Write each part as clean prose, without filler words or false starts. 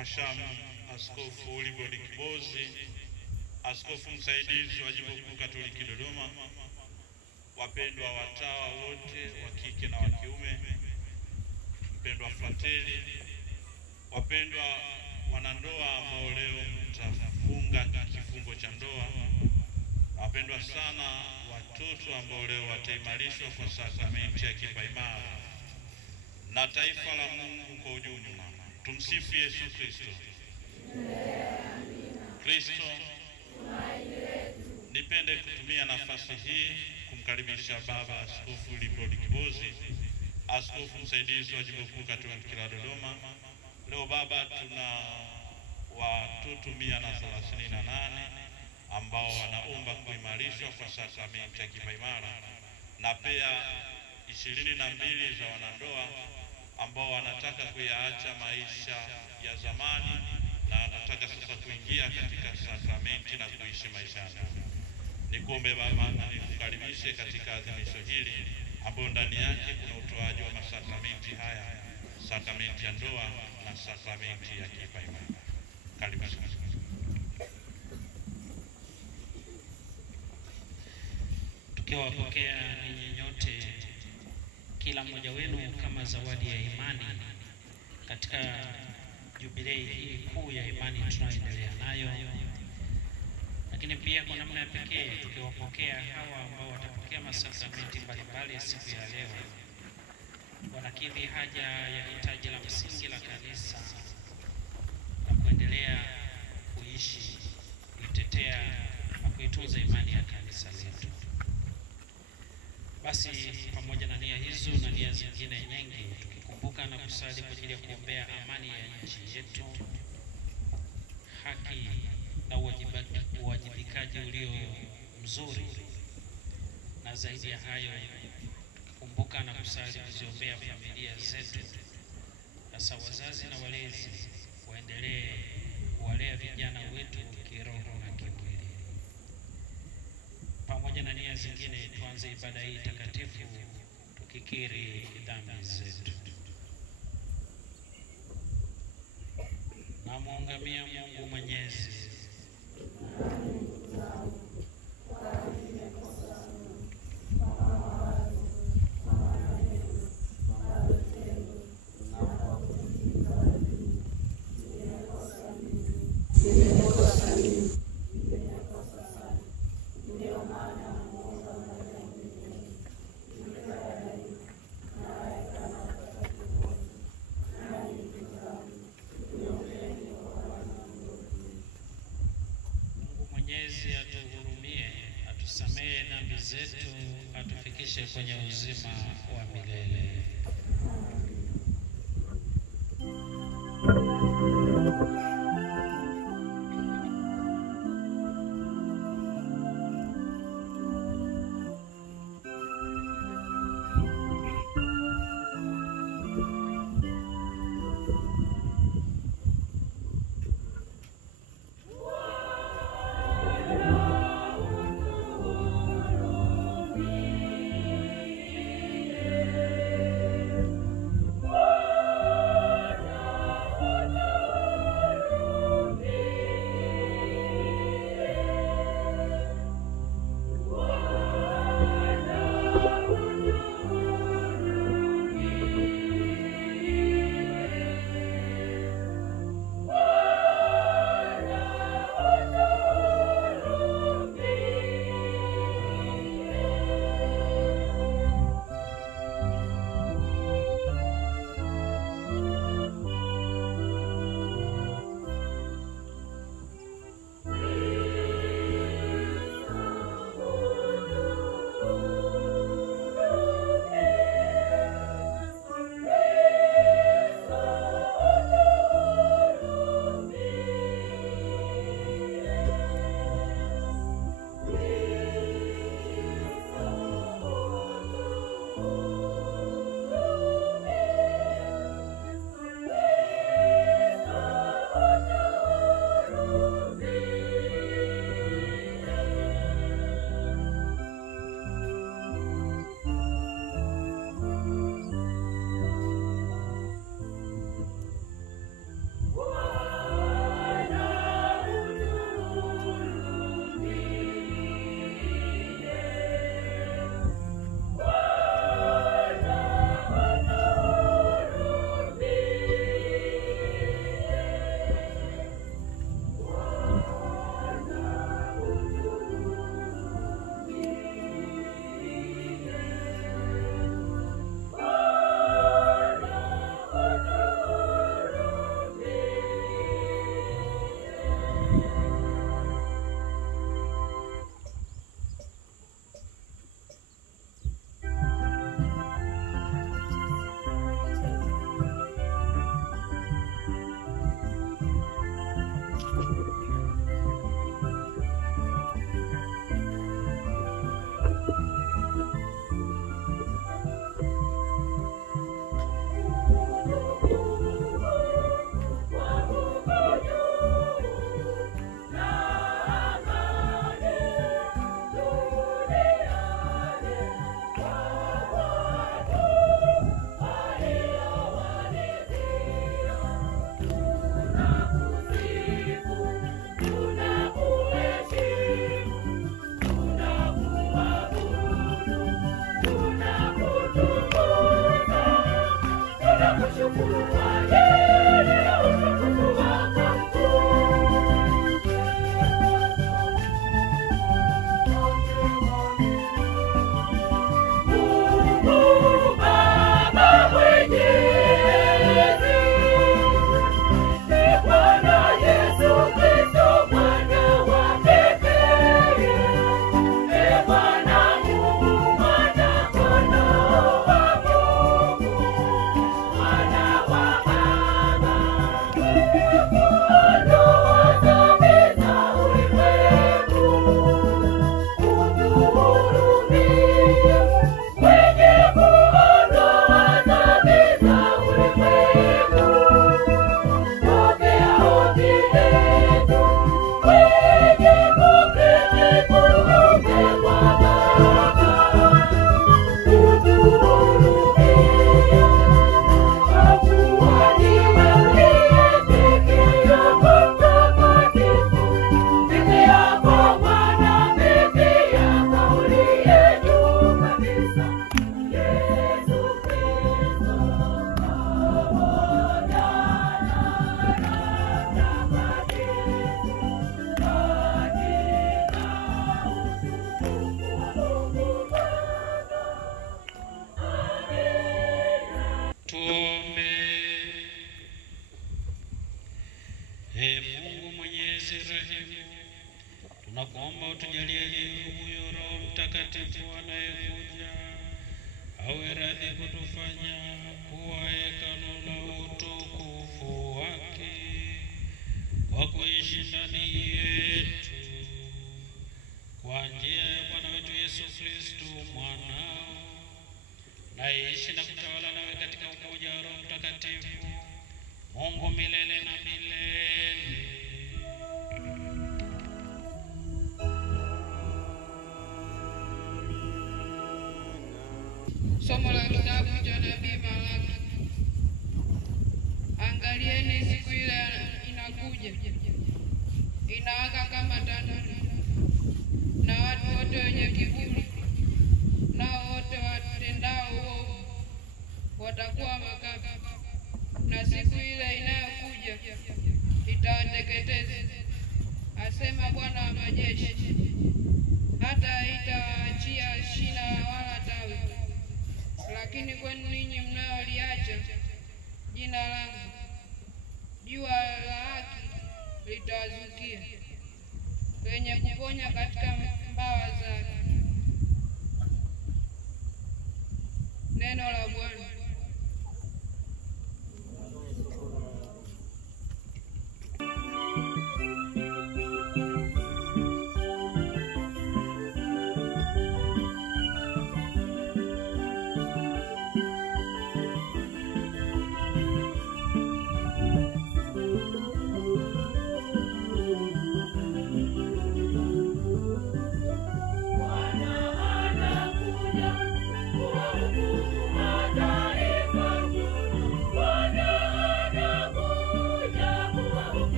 Mhashamu Askofu Wilbrod Kibozi, askofu msaidizi wa Jimbo Kuu Katoliki Dodoma, wapendwa watawa wote wa kike na wa kiume, mpendwa frateli, wapendwa wanandoa ambao leo mtafunga kifungo cha ndoa, wapendwa sana watoto ambao leo wataimarishwa kwa sakramenti ya kipaimara, na taifa la Mungu kwa ujumla. Tumsifu Yesu Kristo. Kristo tumaini letu. Nipende kutumia nafasi hii kumkaribisha Baba Askofu Wilbrod Kibozi, askofu msaidizi wa Jimbo Kuu Katoliki la Dodoma. Leo baba, tuna watoto 138 ambao wanaomba kuimarishwa kwa sakramenti ya kipaimara, na pia 22 za wanandoa ambao wanataka kuyaacha maisha ya zamani na wanataka sasa kuingia katika sakramenti na kuishi maisha. Nikuombe baba na nikukaribishe katika adhimisho hili ambao ndani yake kuna utoaji wa masakramenti haya, sakramenti ya ndoa na sakramenti ya kipaimara. Karibu sana. Tukiwapokea ninyi nyote, kila mmoja wenu kama zawadi ya imani katika jubilei hii kuu ya imani tunayoendelea nayo, lakini pia kwa namna ya pekee tukiwapokea hawa ambao watapokea masakramenti mbalimbali siku ya leo, wanakidhi haja ya hitaji la msingi la kanisa na kuendelea kuishi, kuitetea na kuitunza imani ya kanisa letu. Basi pamoja na nia hizo na nia zingine nyingi, tukikumbuka na kusali kwa ajili ya kuombea amani ya nchi yetu, haki na uwajibikaji ulio mzuri, na zaidi ya hayo tukikumbuka na kusali kuziombea familia zetu, hasa wazazi na walezi waendelee kuwalea vijana wetu kiroho na kimwili. Pamoja na nia zingine, tuanze ibada hii takatifu tukikiri dhambi zetu. Namuungamia Mungu Mwenyezi atuhurumie, atusamehe dhambi zetu, atufikishe kwenye uzima wa milele. Mungu Mwenyezi rehemu, tunakuomba utujalie huyo Roho Mtakatifu anayekuja awe radhi kutufanya kuwa hekalu la utukufu wake kwa kuishi ndani yetu kwa njia ya Bwana wetu Yesu Kristo mwanao, naishi na kutawala nawe katika umoja wa Roho Mtakatifu, Mungu milele na milele. Somo la kitabu cha Nabii Malaki. Angalieni, siku ile inakuja, inawaka kama tanuru, na watu wote wenye kiburi nao wote watendao uovu watakuwa makapi, na siku ile inayokuja itawateketeza, asema Bwana wa majeshi, hata itawaachia shina wala tawi. Lakini kwenu ninyi mnaoliacha jina langu, jua la haki litawazukia, lenye kuponya katika mbawa zake. Neno la Bwana.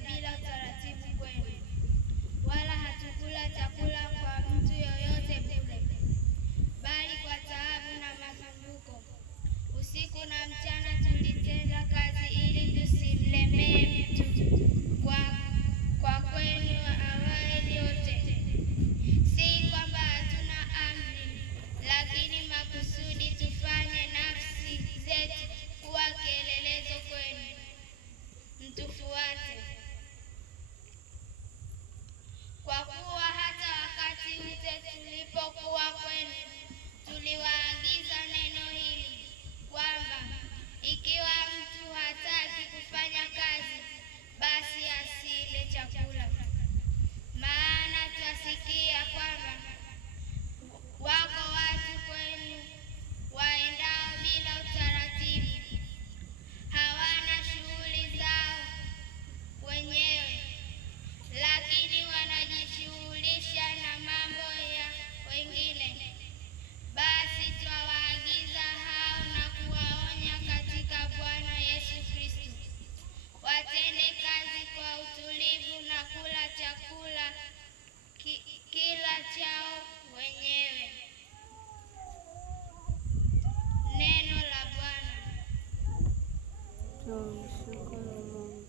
bila utaratibu kwenu, wala hatukula chakula kwa mtu yoyote bure, bali kwa taabu na masumbuko. Usiku na mchana tulitenda kazi ili tusimlemee mtu. Kwa kwenu awali yote, si kwamba hatuna amri, lakini makusudi tufanye nafsi zetu kuwa kielelezo kwenu, mtufuate. Kwa kuwa hata wakati ule tulipokuwa kwenu, tuliwaagiza neno hili, kwamba ikiwa mtu hataki kufanya kazi, basi asile chakula. Maana twasikia kwamba wako watu kwenu waendao bila utaratibu, hawana shughuli zao wenyewe, lakini wanajishughulisha na mambo ya wengine. Basi twawaagiza hao na kuwaonya katika Bwana Yesu Kristo, watende kazi kwa utulivu na kula chakula kila chao wenyewe. Neno la Bwana. Tumshukuru Mungu.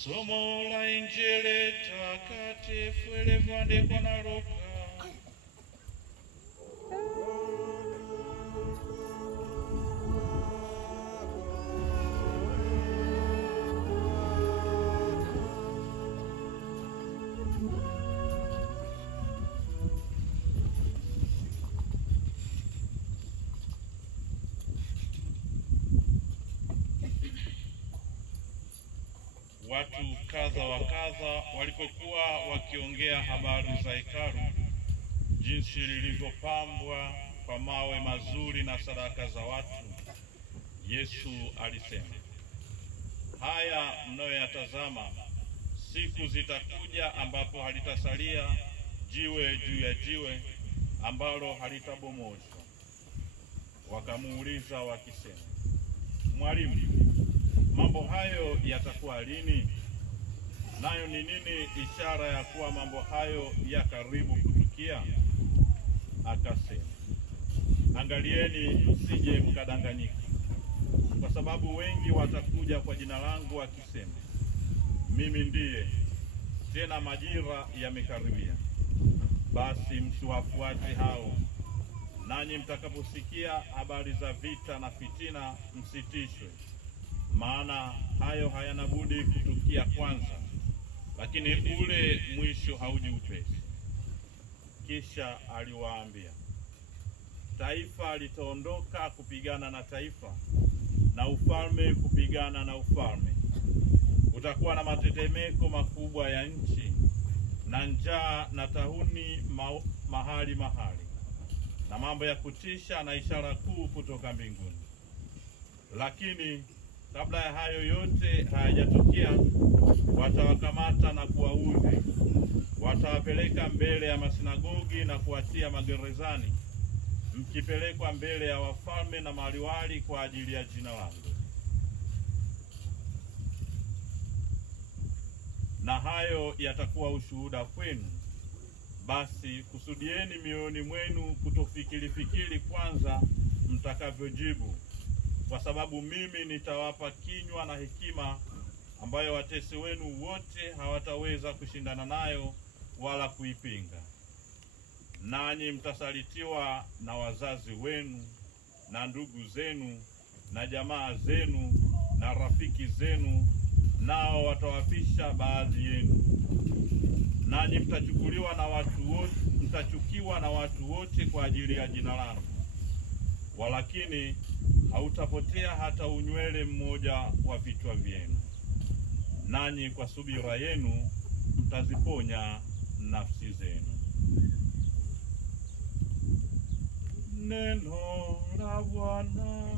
Somo la Injili takatifu ilivyoandikwa na Luka. Watu kadha wa kadha walipokuwa wakiongea habari za hekalu, jinsi lilivyopambwa kwa mawe mazuri na sadaka za watu, Yesu alisema, haya mnayoyatazama, siku zitakuja ambapo halitasalia jiwe juu ya jiwe ambalo halitabomoshwa. Wakamuuliza wakisema, Mwalimu, mambo hayo yatakuwa lini? Nayo ni nini ishara ya kuwa mambo hayo ya karibu kutukia? Akasema, angalieni msije mkadanganyika, kwa sababu wengi watakuja kwa jina langu wakisema, mimi ndiye, tena majira yamekaribia. Basi msiwafuate hao. Nanyi mtakaposikia habari za vita na fitina, msitishwe, maana hayo hayana budi kutukia kwanza, lakini ule mwisho hauji upesi. Kisha aliwaambia, taifa litaondoka kupigana na taifa, na ufalme kupigana na ufalme. Utakuwa na matetemeko makubwa ya nchi, na njaa na tahuni mahali mahali, na mambo ya kutisha na ishara kuu kutoka mbinguni. Lakini kabla ya hayo yote hayajatukia, watawakamata na kuwaudhi. Watawapeleka mbele ya masinagogi na kuwatia magerezani, mkipelekwa mbele ya wafalme na maliwali kwa ajili ya jina langu. Na hayo yatakuwa ushuhuda kwenu. Basi kusudieni mioyoni mwenu kutofikiri kwanza mtakavyojibu, kwa sababu mimi nitawapa kinywa na hekima ambayo watesi wenu wote hawataweza kushindana nayo wala kuipinga. Nanyi mtasalitiwa na wazazi wenu na ndugu zenu na jamaa zenu na rafiki zenu, nao watawafisha baadhi yenu. Nanyi mtachukiwa na watu wote kwa ajili ya jina langu. Walakini hautapotea hata unywele mmoja wa vichwa vyenu. Nanyi kwa subira yenu mtaziponya nafsi zenu. Neno la Bwana.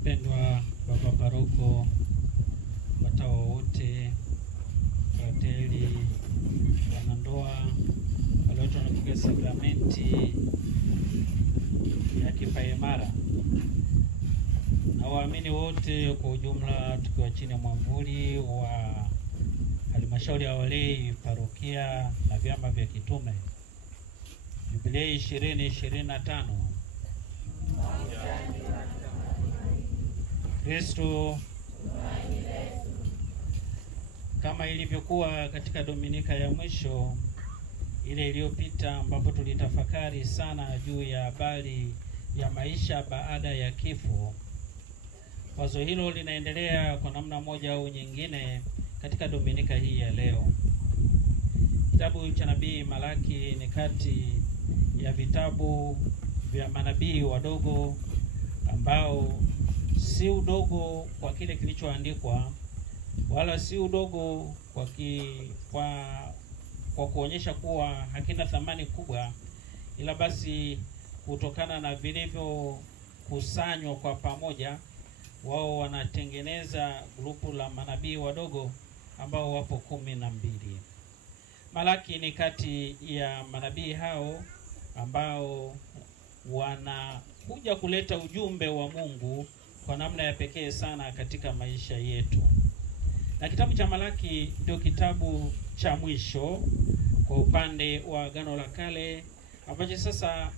Mpendwa baba paroko, watawa wote, frateli, wanandoa, wale wote wanapiga sakramenti ya kipaimara, na waamini wote kwa ujumla, tukiwa chini ya mwamvuli wa halmashauri ya walei parokia na vyama vya kitume, Jubilei 2025. Kristo kama ilivyokuwa katika Dominika ya mwisho ile iliyopita, ambapo tulitafakari sana juu ya habari ya maisha baada ya kifo. Wazo hilo linaendelea kwa namna moja au nyingine katika Dominika hii ya leo. Kitabu cha nabii Malaki ni kati ya vitabu vya manabii wadogo ambao si udogo kwa kile kilichoandikwa, wala si udogo kwa kuonyesha kuwa hakina thamani kubwa, ila basi kutokana na vilivyokusanywa kwa pamoja, wao wanatengeneza grupu la manabii wadogo ambao wapo 12. Malaki ni kati ya manabii hao ambao wanakuja kuleta ujumbe wa Mungu kwa namna ya pekee sana katika maisha yetu. na kitabu cha Malaki ndio kitabu cha mwisho kwa upande wa Agano la Kale, ambacho sasa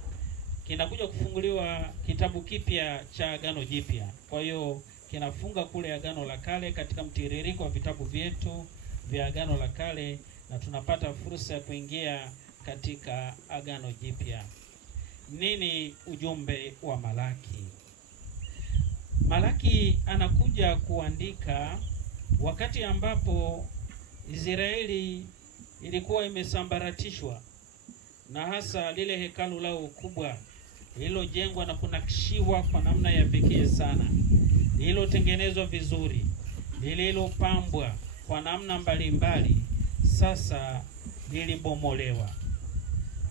kinakuja kufunguliwa kitabu kipya cha Agano Jipya. Kwa hiyo kinafunga kule Agano la Kale katika mtiririko wa vitabu vyetu vya Agano la Kale, na tunapata fursa ya kuingia katika Agano Jipya. Nini ujumbe wa Malaki? Malaki anakuja kuandika wakati ambapo Israeli ilikuwa imesambaratishwa, na hasa lile hekalu lao kubwa lililojengwa na kunakishiwa kwa namna ya pekee sana, lililotengenezwa vizuri, lililopambwa kwa namna mbalimbali, sasa lilibomolewa.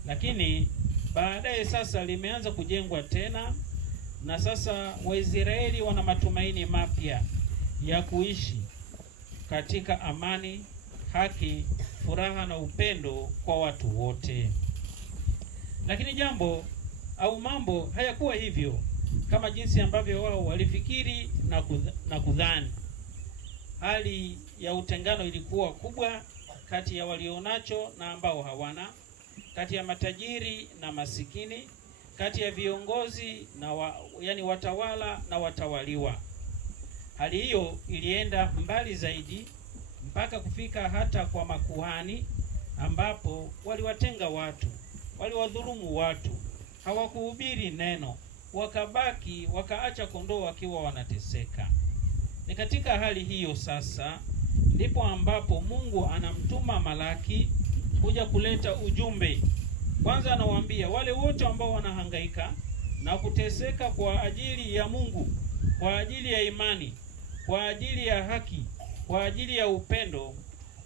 Lakini baadaye sasa limeanza kujengwa tena, na sasa Waisraeli wana matumaini mapya ya kuishi katika amani, haki, furaha na upendo kwa watu wote. Lakini jambo au mambo hayakuwa hivyo kama jinsi ambavyo wao walifikiri na kudhani. Hali ya utengano ilikuwa kubwa kati ya walionacho na ambao hawana, kati ya matajiri na masikini, kati ya viongozi na watawala na watawaliwa. Hali hiyo ilienda mbali zaidi mpaka kufika hata kwa makuhani, ambapo waliwatenga watu, waliwadhulumu watu, hawakuhubiri neno, wakaacha kondoo wakiwa wanateseka. Ni katika hali hiyo sasa ndipo ambapo Mungu anamtuma Malaki kuja kuleta ujumbe. Kwanza anawaambia wale wote ambao wanahangaika na kuteseka kwa ajili ya Mungu, kwa ajili ya imani, kwa ajili ya haki, kwa ajili ya upendo,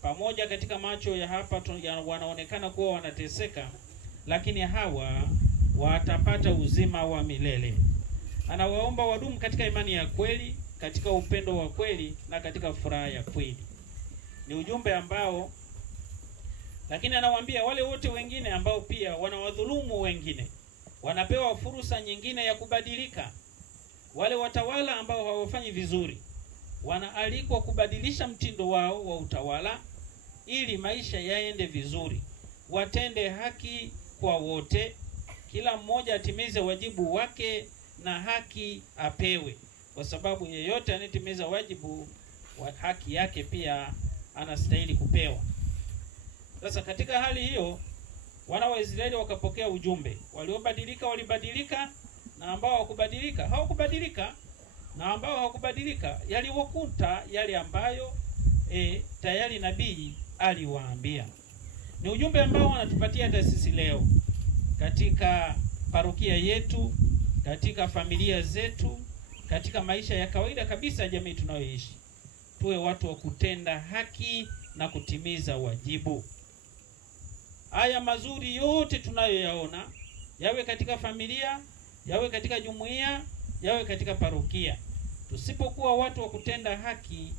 pamoja katika macho ya hapa wanaonekana kuwa wanateseka, lakini hawa watapata uzima wa milele. Anawaomba wadumu katika imani ya kweli, katika upendo wa kweli na katika furaha ya kweli. Ni ujumbe ambao, lakini anawaambia wale wote wengine ambao pia wanawadhulumu wengine, wanapewa fursa nyingine ya kubadilika. Wale watawala ambao hawafanyi vizuri wanaalikwa kubadilisha mtindo wao wa utawala ili maisha yaende vizuri. Watende haki kwa wote, kila mmoja atimize wajibu wake na haki apewe, kwa sababu yeyote anayetimiza wajibu wa haki yake pia anastahili kupewa. Sasa katika hali hiyo wana wa Israeli wakapokea ujumbe. Waliobadilika walibadilika, na ambao hawakubadilika, na ambao hawakubadilika yaliwakuta yale ambayo tayari nabii aliwaambia. Ni ujumbe ambao wanatupatia hata sisi leo katika parokia yetu, katika familia zetu, katika maisha ya kawaida kabisa ya jamii tunayoishi. Tuwe watu wa kutenda haki na kutimiza wajibu. Haya mazuri yote tunayoyaona, yawe katika familia, yawe katika jumuiya, yawe katika parokia, tusipokuwa watu wa kutenda haki,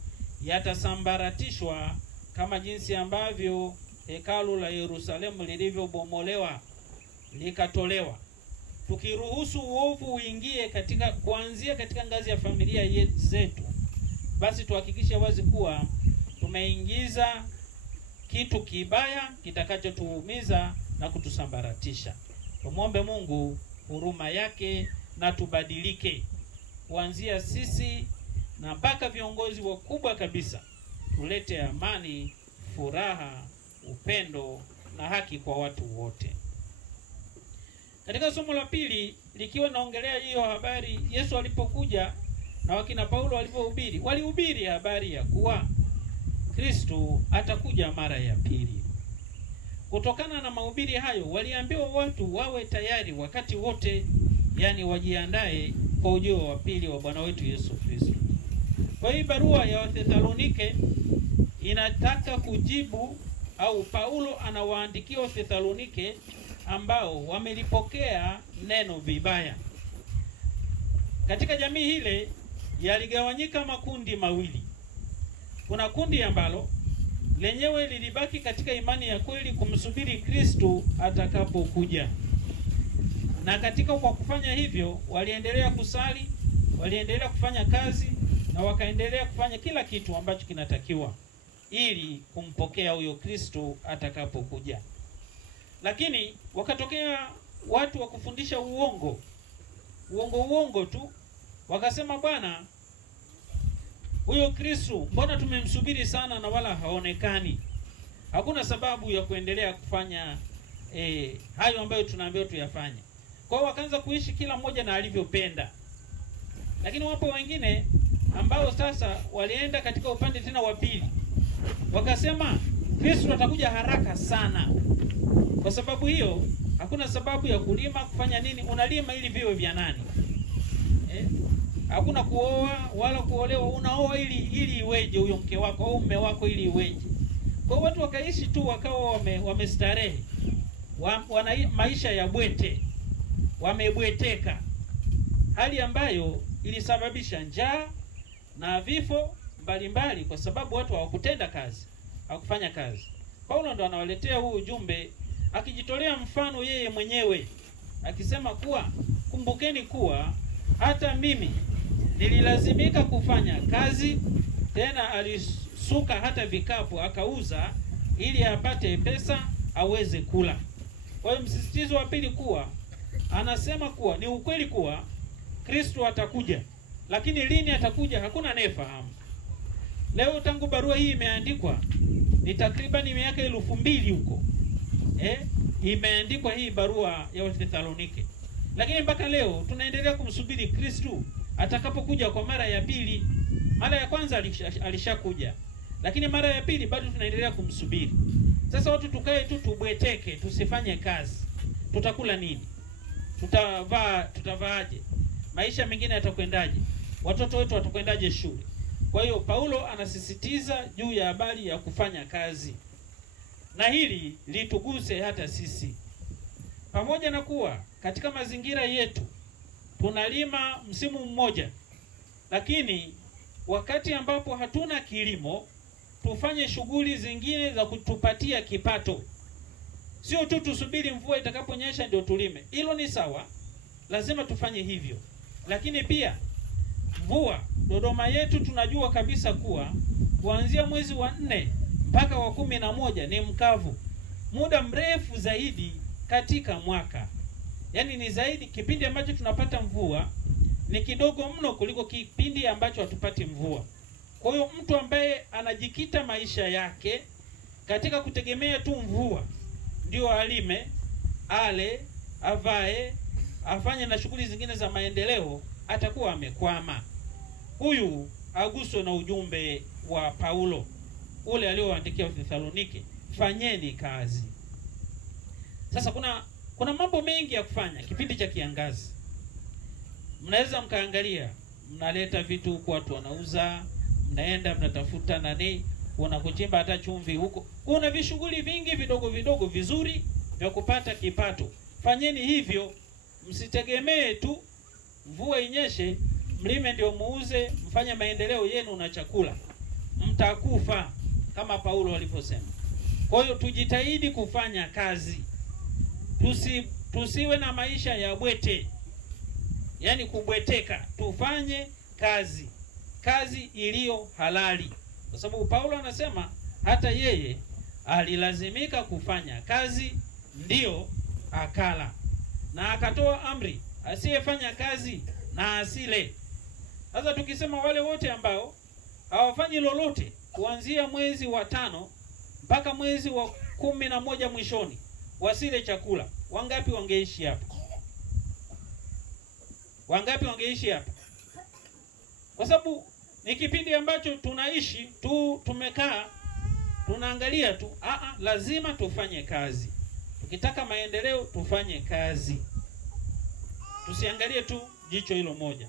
yatasambaratishwa kama jinsi ambavyo hekalu la Yerusalemu lilivyobomolewa likatolewa. Tukiruhusu uovu uingie kuanzia katika ngazi ya familia zetu, basi tuhakikishe wazi kuwa tumeingiza kitu kibaya kitakachotuumiza na kutusambaratisha. Tumwombe Mungu huruma yake na tubadilike, kuanzia sisi na mpaka viongozi wakubwa kabisa. Tulete amani, furaha, upendo na haki kwa watu wote. Katika somo la pili likiwa naongelea hiyo habari, Yesu alipokuja na wakina Paulo walihubiri habari ya kuwa Kristo atakuja mara ya pili. Kutokana na mahubiri hayo, waliambiwa watu wawe tayari wakati wote, yani wajiandae kwa ujio wa pili wa Bwana wetu Yesu Kristo. Kwa hiyo barua ya Wathesalonike inataka kujibu, au Paulo anawaandikia Wathesalonike ambao wamelipokea neno vibaya. Katika jamii ile yaligawanyika makundi mawili. Kuna kundi ambalo lenyewe lilibaki katika imani ya kweli kumsubiri Kristo atakapokuja. Na kwa kufanya hivyo waliendelea kusali, waliendelea kufanya kazi, na na wakaendelea kufanya kila kitu ambacho kinatakiwa ili kumpokea huyo Kristo atakapokuja. Lakini wakatokea watu wa kufundisha uongo tu, wakasema, bwana, huyo Kristo mbona tumemsubiri sana na wala haonekani? Hakuna sababu ya kuendelea kufanya hayo ambayo tunaambiwa tuyafanye. Kwa hiyo wakaanza kuishi kila mmoja na alivyopenda. Lakini wapo wengine ambao sasa walienda katika upande tena wa pili, wakasema Kristo atakuja haraka sana. Kwa sababu hiyo hakuna sababu ya kulima, kufanya nini? Unalima ili viwe vya nani? Hakuna kuoa wala kuolewa. Unaoa ili iweje huyo mke wako au mume wako, ili iweje? Kwa watu wakaishi tu wakawa wamestarehe, wana maisha ya bwete, wamebweteka, hali ambayo ilisababisha njaa na vifo mbalimbali, kwa sababu watu hawakutenda kazi, hawakufanya kazi. Paulo ndo anawaletea huu ujumbe akijitolea mfano yeye mwenyewe, akisema kuwa kumbukeni kuwa hata mimi nililazimika kufanya kazi, tena alisuka hata vikapu akauza ili apate pesa aweze kula. Kwa hiyo msisitizo wa pili kuwa anasema kuwa ni ukweli kuwa Kristo atakuja, lakini lini atakuja hakuna anayefahamu. Leo tangu barua hii imeandikwa ni takriban miaka 2000 huko. Imeandikwa hii barua ya Wathesalonike. Lakini mpaka leo tunaendelea kumsubiri Kristo atakapokuja kwa mara ya pili. Mara ya kwanza alishakuja, lakini mara ya pili bado tunaendelea kumsubiri. Sasa watu tukae tu tubweteke, tusifanye kazi. Tutakula nini? Tutavaaje? Maisha mengine yatakwendaje? Watoto wetu watakwendaje shule? Kwa hiyo Paulo anasisitiza juu ya habari ya kufanya kazi. Na hili lituguse hata sisi. Pamoja na kuwa katika mazingira yetu tunalima msimu mmoja, lakini wakati ambapo hatuna kilimo, tufanye shughuli zingine za kutupatia kipato. Sio tu tusubiri mvua itakaponyesha ndio tulime. Hilo ni sawa, lazima tufanye hivyo. Lakini pia mvua, Dodoma yetu tunajua kabisa kuwa kuanzia mwezi wa 4 mpaka wa 11 ni mkavu. Muda mrefu zaidi katika mwaka. Yaani ni zaidi, kipindi ambacho tunapata mvua ni kidogo mno kuliko kipindi ambacho hatupati mvua. Kwa hiyo mtu ambaye anajikita maisha yake katika kutegemea tu mvua ndio alime, ale, avae, afanye na shughuli zingine za maendeleo, atakuwa amekwama. Huyu aguswa na ujumbe wa Paulo ule aliowaandikia Wathesalonike, fanyeni kazi. Sasa kuna mambo mengi ya kufanya kipindi cha kiangazi. Mnaweza mkaangalia, mnaleta vitu huko watu wanauza, mnaenda mnatafuta nani, kuchimba hata chumvi huko. Kuna vishughuli vingi vidogo vizuri vya kupata kipato. Fanyeni hivyo, msitegemee tu mvua inyeshe mlime ndio muuze, mfanye maendeleo yenu na chakula. Mtakufa kama Paulo alivyosema. Kwa hiyo tujitahidi kufanya kazi. Tusiwe na maisha ya bwete, yani kubweteka. Tufanye kazi, kazi iliyo halali, kwa sababu Paulo anasema hata yeye alilazimika kufanya kazi ndio akala, na akatoa amri asiyefanya kazi na asile. Sasa tukisema wale wote ambao hawafanyi lolote kuanzia mwezi wa 5 mpaka mwezi wa 11 mwishoni wasile chakula, wangapi wangeishi hapa? Wangapi wangeishi hapa? Kwa sababu ni kipindi ambacho tunaishi tu, tumekaa tunaangalia tu. Lazima tufanye kazi. Tukitaka maendeleo tufanye kazi, tusiangalie tu jicho hilo moja.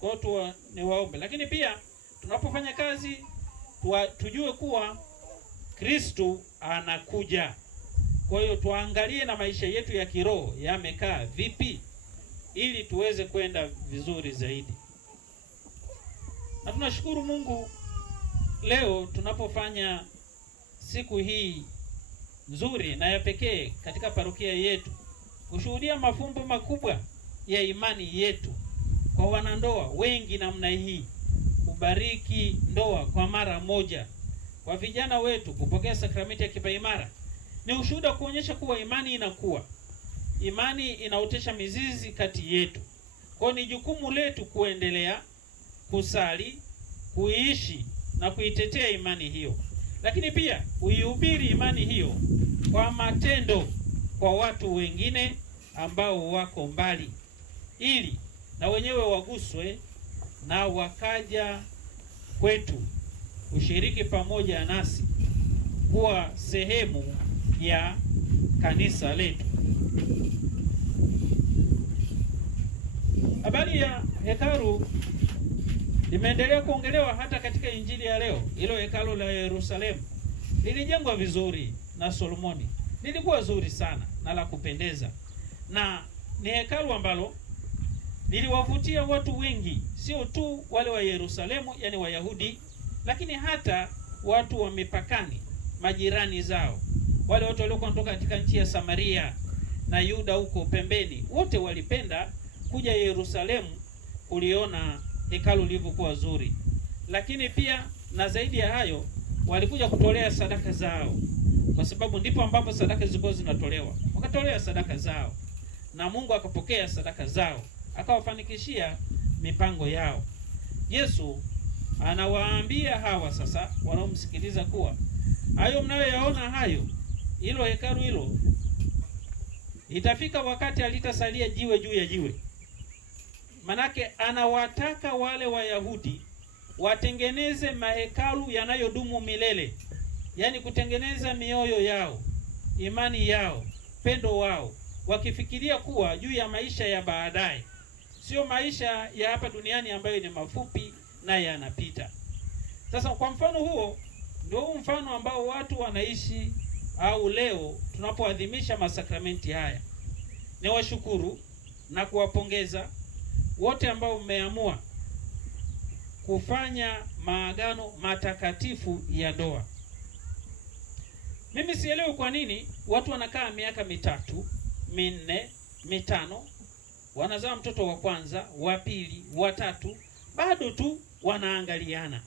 Kwa hiyo ni waombe, lakini pia tunapofanya kazi tujue kuwa Kristo anakuja. Kwa hiyo tuangalie na maisha yetu ya kiroho yamekaa vipi, ili tuweze kwenda vizuri zaidi. Na tunashukuru Mungu leo tunapofanya siku hii nzuri na ya pekee katika parokia yetu, kushuhudia mafumbo makubwa ya imani yetu kwa wanandoa wengi namna hii, kubariki ndoa kwa mara moja, kwa vijana wetu kupokea sakramenti ya kipaimara, ni ushuhuda kuonyesha kuwa imani inakuwa, imani inaotesha mizizi kati yetu. Kwa ni jukumu letu kuendelea kusali, kuiishi na kuitetea imani hiyo, lakini pia kuihubiri imani hiyo kwa matendo kwa watu wengine ambao wako mbali, ili na wenyewe waguswe na wakaja kwetu ushiriki pamoja nasi kuwa sehemu ya kanisa letu. Habari ya hekalu limeendelea kuongelewa hata katika Injili ya leo. Hilo hekalu la Yerusalemu lilijengwa vizuri na Solomoni, lilikuwa zuri sana na la kupendeza, na ni hekalu ambalo liliwavutia watu wengi, sio tu wale wa Yerusalemu, yani Wayahudi, lakini hata watu wa mipakani, majirani zao, wale watu waliokuwa kutoka katika nchi ya Samaria na Yuda huko pembeni, wote walipenda kuja Yerusalemu kuliona hekalu lilivyokuwa zuri. Lakini pia na zaidi ya hayo, walikuja kutolea sadaka zao, kwa sababu ndipo ambapo sadaka zilikuwa zinatolewa. Wakatolea sadaka zao na Mungu akapokea sadaka zao, akawafanikishia mipango yao. Yesu anawaambia hawa sasa wanaomsikiliza kuwa hayo mnayoyaona hayo, hilo hekalu hilo, itafika wakati alitasalia jiwe juu ya jiwe. Manake anawataka wale Wayahudi watengeneze mahekalu yanayodumu milele, yani kutengeneza mioyo yao, imani yao, pendo wao, wakifikiria kuwa juu ya maisha ya baadaye, sio maisha ya hapa duniani ambayo ni mafupi na yanapita. Sasa kwa mfano huo ndio mfano ambao watu wanaishi au leo tunapoadhimisha masakramenti haya. Ni washukuru na kuwapongeza wote ambao mmeamua kufanya maagano matakatifu ya ndoa. Mimi sielewi kwa nini watu wanakaa miaka 3, 4, 5, wanazaa mtoto wa kwanza, wa pili, wa tatu, bado tu wanaangaliana,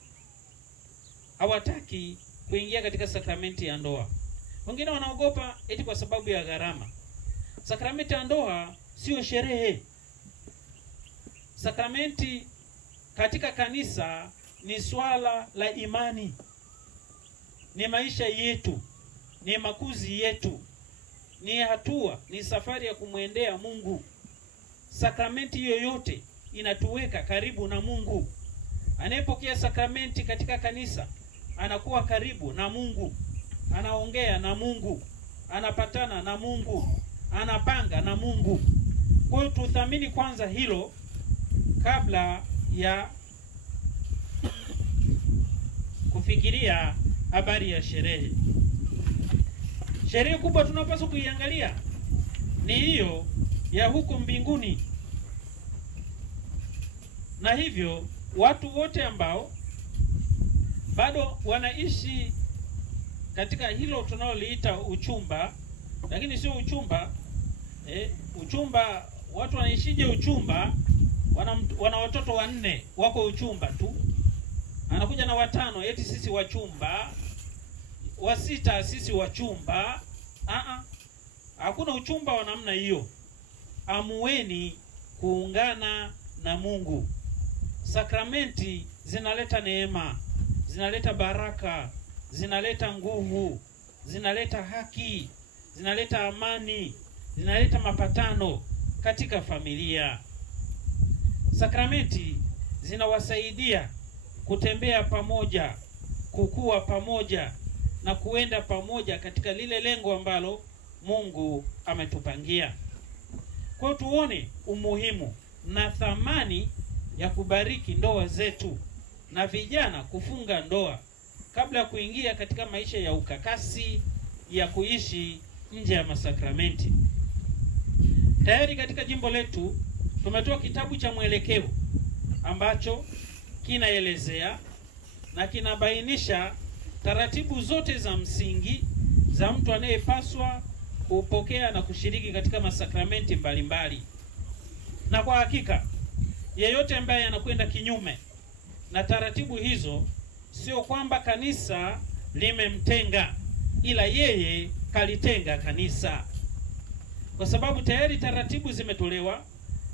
hawataki kuingia katika sakramenti ya ndoa. Wengine wanaogopa eti kwa sababu ya gharama. Sakramenti ya ndoa sio sherehe. Sakramenti katika kanisa ni swala la imani, ni maisha yetu, ni makuzi yetu, ni hatua, ni safari ya kumwendea Mungu. Sakramenti yoyote inatuweka karibu na Mungu. Anayepokea sakramenti katika kanisa anakuwa karibu na Mungu, anaongea na Mungu, anapatana na Mungu, anapanga na Mungu. Kwa hiyo tuthamini kwanza hilo kabla ya kufikiria habari ya sherehe. Sherehe kubwa tunapaswa kuiangalia ni hiyo ya huko mbinguni. Na hivyo watu wote ambao bado wanaishi katika hilo tunaloliita uchumba, lakini sio uchumba. Uchumba, watu wanaishije uchumba? Wana watoto 4 wako uchumba tu, anakuja na 5 eti sisi wachumba, wa 6 sisi wachumba. Hakuna uchumba wa namna hiyo. Amueni kuungana na Mungu. Sakramenti zinaleta neema, zinaleta baraka, zinaleta nguvu, zinaleta haki, zinaleta amani, zinaleta mapatano katika familia. Sakramenti zinawasaidia kutembea pamoja, kukua pamoja na kuenda pamoja katika lile lengo ambalo Mungu ametupangia. Kwa tuone umuhimu na thamani ya kubariki ndoa zetu na vijana kufunga ndoa kabla ya kuingia katika maisha ya ukakasi ya kuishi nje ya masakramenti. Tayari katika jimbo letu tumetoa kitabu cha mwelekeo ambacho kinaelezea na kinabainisha taratibu zote za msingi za mtu anayepaswa kupokea na kushiriki katika masakramenti mbalimbali. Na kwa hakika yeyote ambaye anakwenda kinyume na taratibu hizo, sio kwamba kanisa limemtenga, ila yeye kalitenga kanisa, kwa sababu tayari taratibu zimetolewa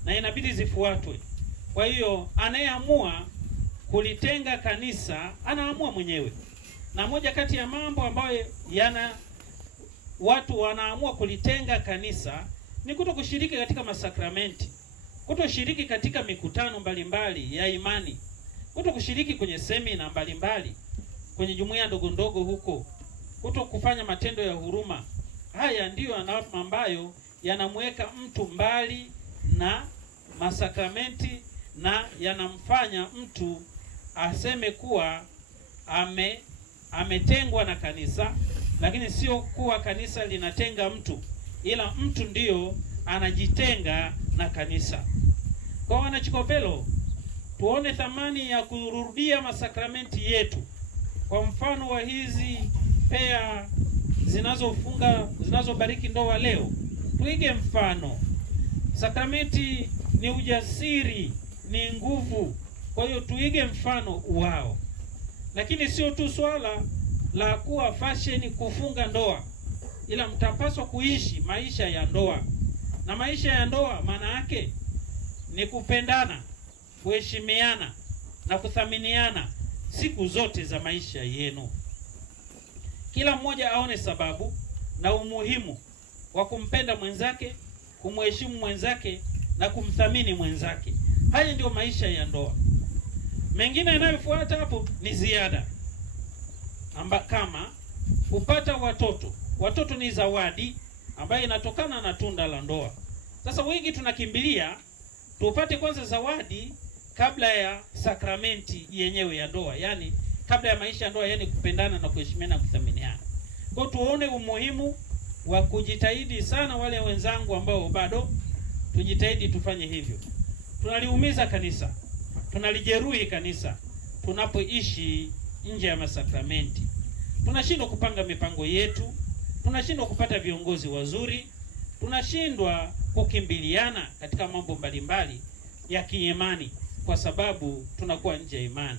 na inabidi zifuatwe. Kwa hiyo anayeamua kulitenga kanisa anaamua mwenyewe. Na moja kati ya mambo ambayo watu wanaamua kulitenga kanisa ni kutokushiriki katika masakramenti, kutoshiriki katika mikutano mbalimbali ya imani, kutokushiriki kwenye semina mbalimbali, kwenye jumuiya ndogo ndogo huko, kutokufanya matendo ya huruma. Haya ndiyo ambayo yanamweka mtu mbali na masakramenti na yanamfanya mtu aseme kuwa ametengwa na kanisa, lakini sio kuwa kanisa linatenga mtu, ila mtu ndiyo anajitenga na kanisa. Kwa wanachikopelo, tuone thamani ya kurudia masakramenti yetu. Kwa mfano wa hizi pea zinazobariki ndoa leo, tuige mfano. Sakramenti ni ujasiri, ni nguvu. Kwa hiyo tuige mfano wao. Lakini sio tu swala la kuwa fashion kufunga ndoa, ila mtapaswa kuishi maisha ya ndoa. Na maisha ya ndoa maana yake ni kupendana, kuheshimiana na kuthaminiana siku zote za maisha yenu. Kila mmoja aone sababu na umuhimu wa kumpenda mwenzake, kumheshimu mwenzake na kumthamini mwenzake. Haya ndio maisha ya ndoa. Mengine yanayofuata hapo ni ziada, kama kupata watoto. Watoto ni zawadi ambayo inatokana na tunda la ndoa. Sasa wengi tunakimbilia tupate kwanza zawadi kabla ya sakramenti yenyewe ya ndoa, yani kabla ya maisha ya ndoa, yani kupendana na kuheshimiana na kuthaminiana. Kwa tuone umuhimu wa kujitahidi sana. Wale wenzangu ambao bado, tujitahidi tufanye hivyo. Tunaliumiza kanisa, tunalijeruhi kanisa tunapoishi nje ya masakramenti. Tunashindwa kupanga mipango yetu, tunashindwa kupata viongozi wazuri, tunashindwa kukimbiliana katika mambo mbalimbali ya kiimani kwa sababu tunakuwa nje ya imani.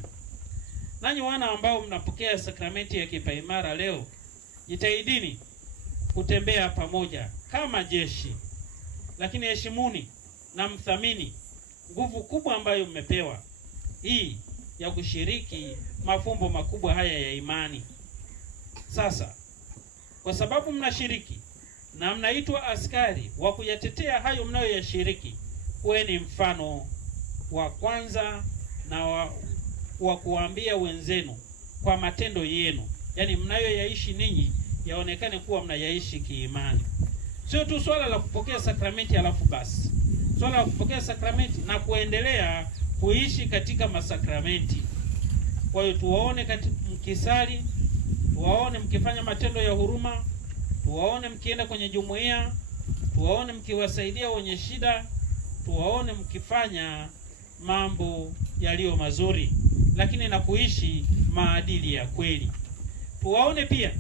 Nanyi wana ambao mnapokea sakramenti ya kipaimara leo, jitahidini kutembea pamoja kama jeshi, lakini heshimuni na mthamini nguvu kubwa ambayo mmepewa hii ya kushiriki mafumbo makubwa haya ya imani. Sasa kwa sababu mnashiriki na mnaitwa askari wa kuyatetea hayo mnayoyashiriki, kuweni mfano wa kwanza na wa kuambia wenzenu kwa matendo yenu, yani mnayoyaishi ninyi yaonekane kuwa mnayaishi kiimani. Sio tu swala la kupokea sakramenti alafu basi. Swala la kupokea sakramenti na kuendelea kuishi katika masakramenti. Kwa hiyo tuwaone mkisali, tuwaone mkifanya matendo ya huruma, tuwaone mkienda kwenye jumuiya, tuwaone mkiwasaidia wenye shida, tuwaone mkifanya mambo yaliyo mazuri, lakini na kuishi maadili ya kweli. Tuwaone pia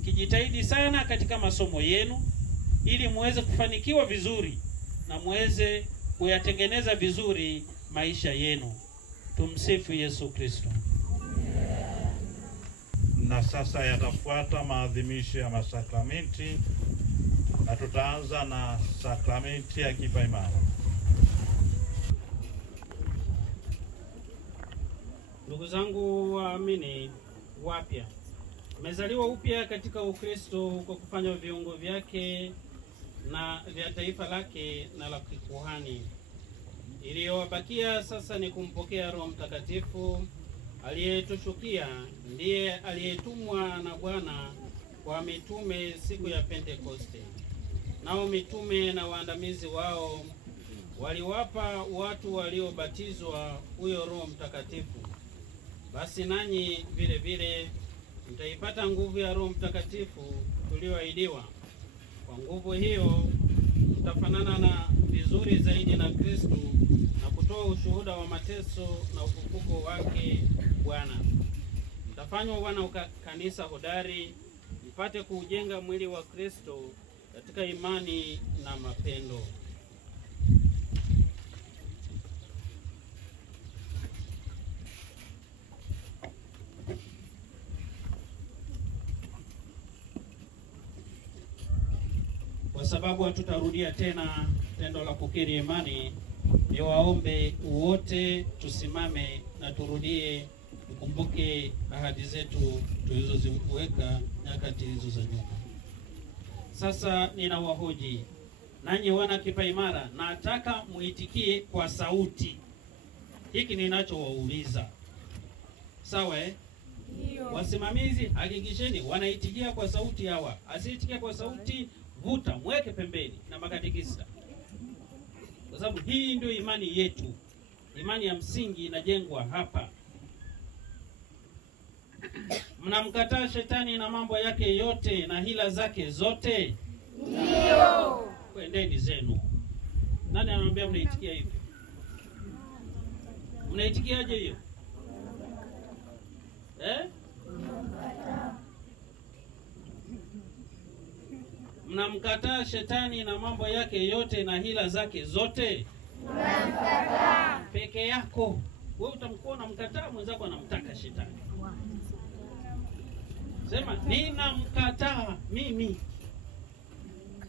mkijitahidi sana katika masomo yenu ili muweze kufanikiwa vizuri na muweze kuyatengeneza vizuri maisha yenu. Tumsifu Yesu Kristo. Na sasa yatafuata maadhimisho ya masakramenti, na tutaanza na sakramenti ya kipaimara. Ndugu zangu waamini wapya, mmezaliwa upya katika Ukristo kwa kufanya viungo vyake na vya taifa lake na la kikuhani. Iliyowabakia sasa ni kumpokea Roho Mtakatifu aliyetushukia, ndiye aliyetumwa na Bwana kwa mitume siku ya Pentekoste. Nao mitume na waandamizi wao waliwapa watu waliobatizwa huyo Roho Mtakatifu. Basi nanyi vile vile mtaipata nguvu ya Roho Mtakatifu tulioahidiwa. Kwa nguvu hiyo mtafanana na vizuri zaidi na Kristo na kutoa ushuhuda wa mateso na ufufuko wake Bwana. Mtafanywa wana kanisa hodari, mpate kuujenga mwili wa Kristo katika imani na mapendo. Kwa sababu hatutarudia tena tendo la kukiri imani, niwaombe wote tusimame na turudie, tukumbuke ahadi zetu tulizoziweka nyakati hizo za nyuma. Sasa ninawahoji nanyi wana Kipaimara, nataka muitikie kwa sauti hiki ninachowauliza. Sawa eh? Wasimamizi hakikisheni wanaitikia kwa sauti hawa. Asiitikia kwa sauti, vuta mweke pembeni na makatekista. Kwa sababu hii ndio imani yetu. Imani ya msingi inajengwa hapa. Mnamkataa shetani na mambo yake yote na hila zake zote? Ndio. Kwendeni zenu. Nani anamwambia mnaitikia hivyo? Mnaitikiaje hiyo? Mnamkataa shetani na mambo yake yote na hila zake zote? Mnamkataa. Peke yako. Wewe utamkuwa unamkataa, mwenzako anamtaka shetani. Sema ninamkataa mimi.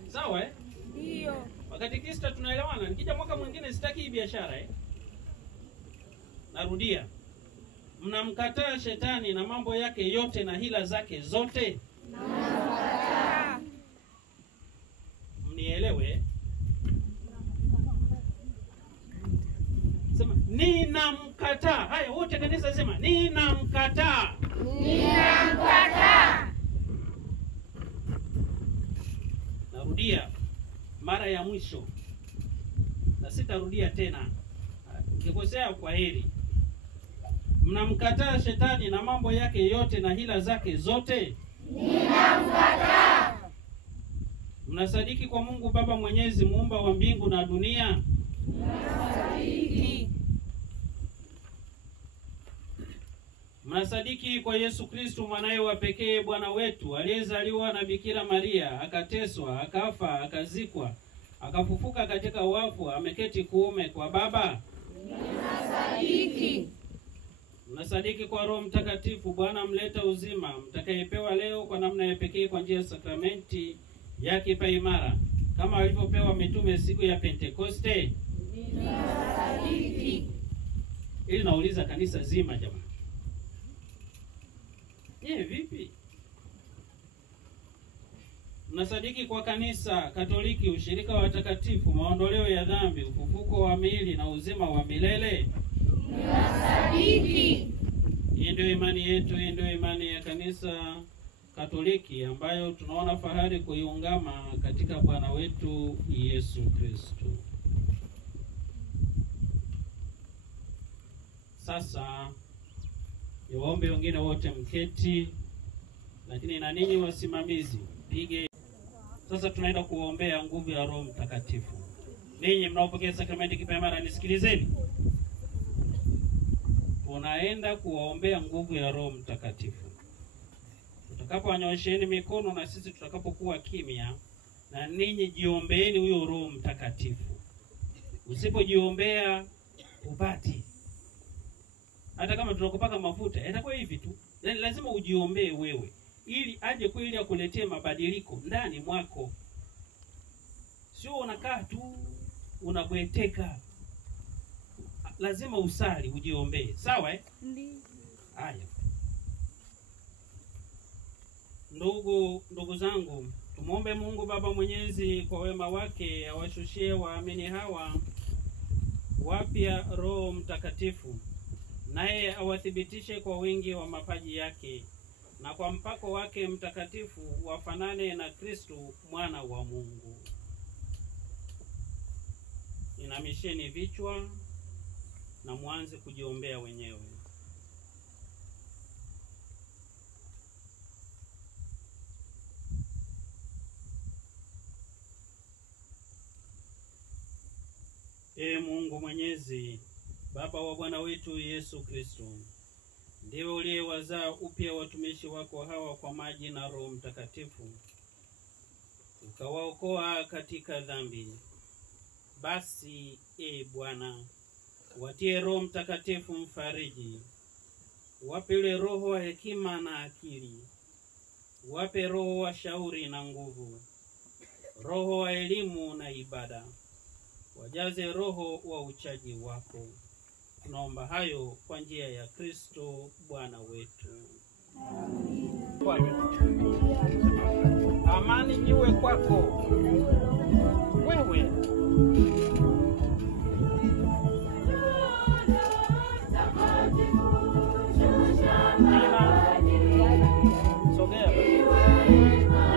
Sawa eh? Ndio. Wakati Kristo tunaelewana. Nikija mwaka mwingine sitaki hii biashara eh. Narudia. Mnamkataa shetani na mambo yake yote na hila zake zote? Mnamkataa. Mnielewe. Sema ninamkataa. Haya wote kanisa sema ninamkataa. Ninamkataa. Narudia mara ya mwisho. Na sitarudia tena. Nikikosea kwa heri. Mnamkataa shetani na mambo yake yote na hila zake zote? Ninamkataa. Mnasadiki kwa Mungu Baba Mwenyezi, muumba wa mbingu na dunia? Mnasadiki. Mnasadiki kwa Yesu Kristo mwanaye wa pekee Bwana wetu, aliyezaliwa na Bikira Maria, akateswa, akafa, akazikwa, akafufuka katika wafu, ameketi kuume kwa Baba? Mnasadiki. Mnasadiki kwa Roho Mtakatifu, Bwana mleta uzima, mtakayepewa leo kwa namna ya pekee kwa njia ya sakramenti ya kipaimara, kama walivyopewa mitume siku ya Pentekoste? Mnasadiki. Ili nauliza kanisa zima jamani. Vipi? Mnasadiki kwa kanisa Katoliki, ushirika wa watakatifu, maondoleo ya dhambi, ufufuko wa miili na uzima wa milele? Mnasadiki. Hii ndio imani yetu, hii ndio imani ya kanisa Katoliki ambayo tunaona fahari kuiungama katika Bwana wetu Yesu Kristo. Sasa niwaombe wengine wote mketi, lakini na ninyi wasimamizi pige. Sasa tunaenda kuombea nguvu ya Roho Mtakatifu. Ninyi mnaopokea sakramenti kipaimara nisikilizeni. Tunaenda kuwaombea nguvu ya Roho Mtakatifu. Tutakapowanyosheni mikono na sisi tutakapokuwa kimya, na ninyi jiombeeni huyo Roho Mtakatifu. Usipojiombea upati. Hata kama tunakupaka mafuta, itakuwa hivi tu. Yaani lazima ujiombee wewe ili aje kweli akuletee mabadiliko ndani mwako. Sio unakaa tu unabweteka. Lazima usali ujiombee. Sawa eh? Ndiyo. Haya. Ndugu zangu, tumuombe Mungu Baba Mwenyezi kwa wema wake awashushie waamini hawa wapya Roho Mtakatifu, naye awathibitishe kwa wingi wa mapaji yake, na kwa mpako wake mtakatifu wafanane na Kristo mwana wa Mungu. Inamisheni vichwa na mwanze kujiombea wenyewe. Mungu Mwenyezi, Baba wa Bwana wetu Yesu Kristo, ndiwe uliyewazaa upya watumishi wako hawa kwa maji na Roho Mtakatifu, ukawaokoa katika dhambi. Basi Bwana, watie Roho Mtakatifu mfariji, wape yule roho wa hekima na akili, wape roho wa shauri na nguvu, roho wa elimu na ibada, wajaze roho wa uchaji wako. Tunaomba hayo kwa njia ya Kristo Bwana wetu. Amen. Amani iwe kwako wewe. Sogea.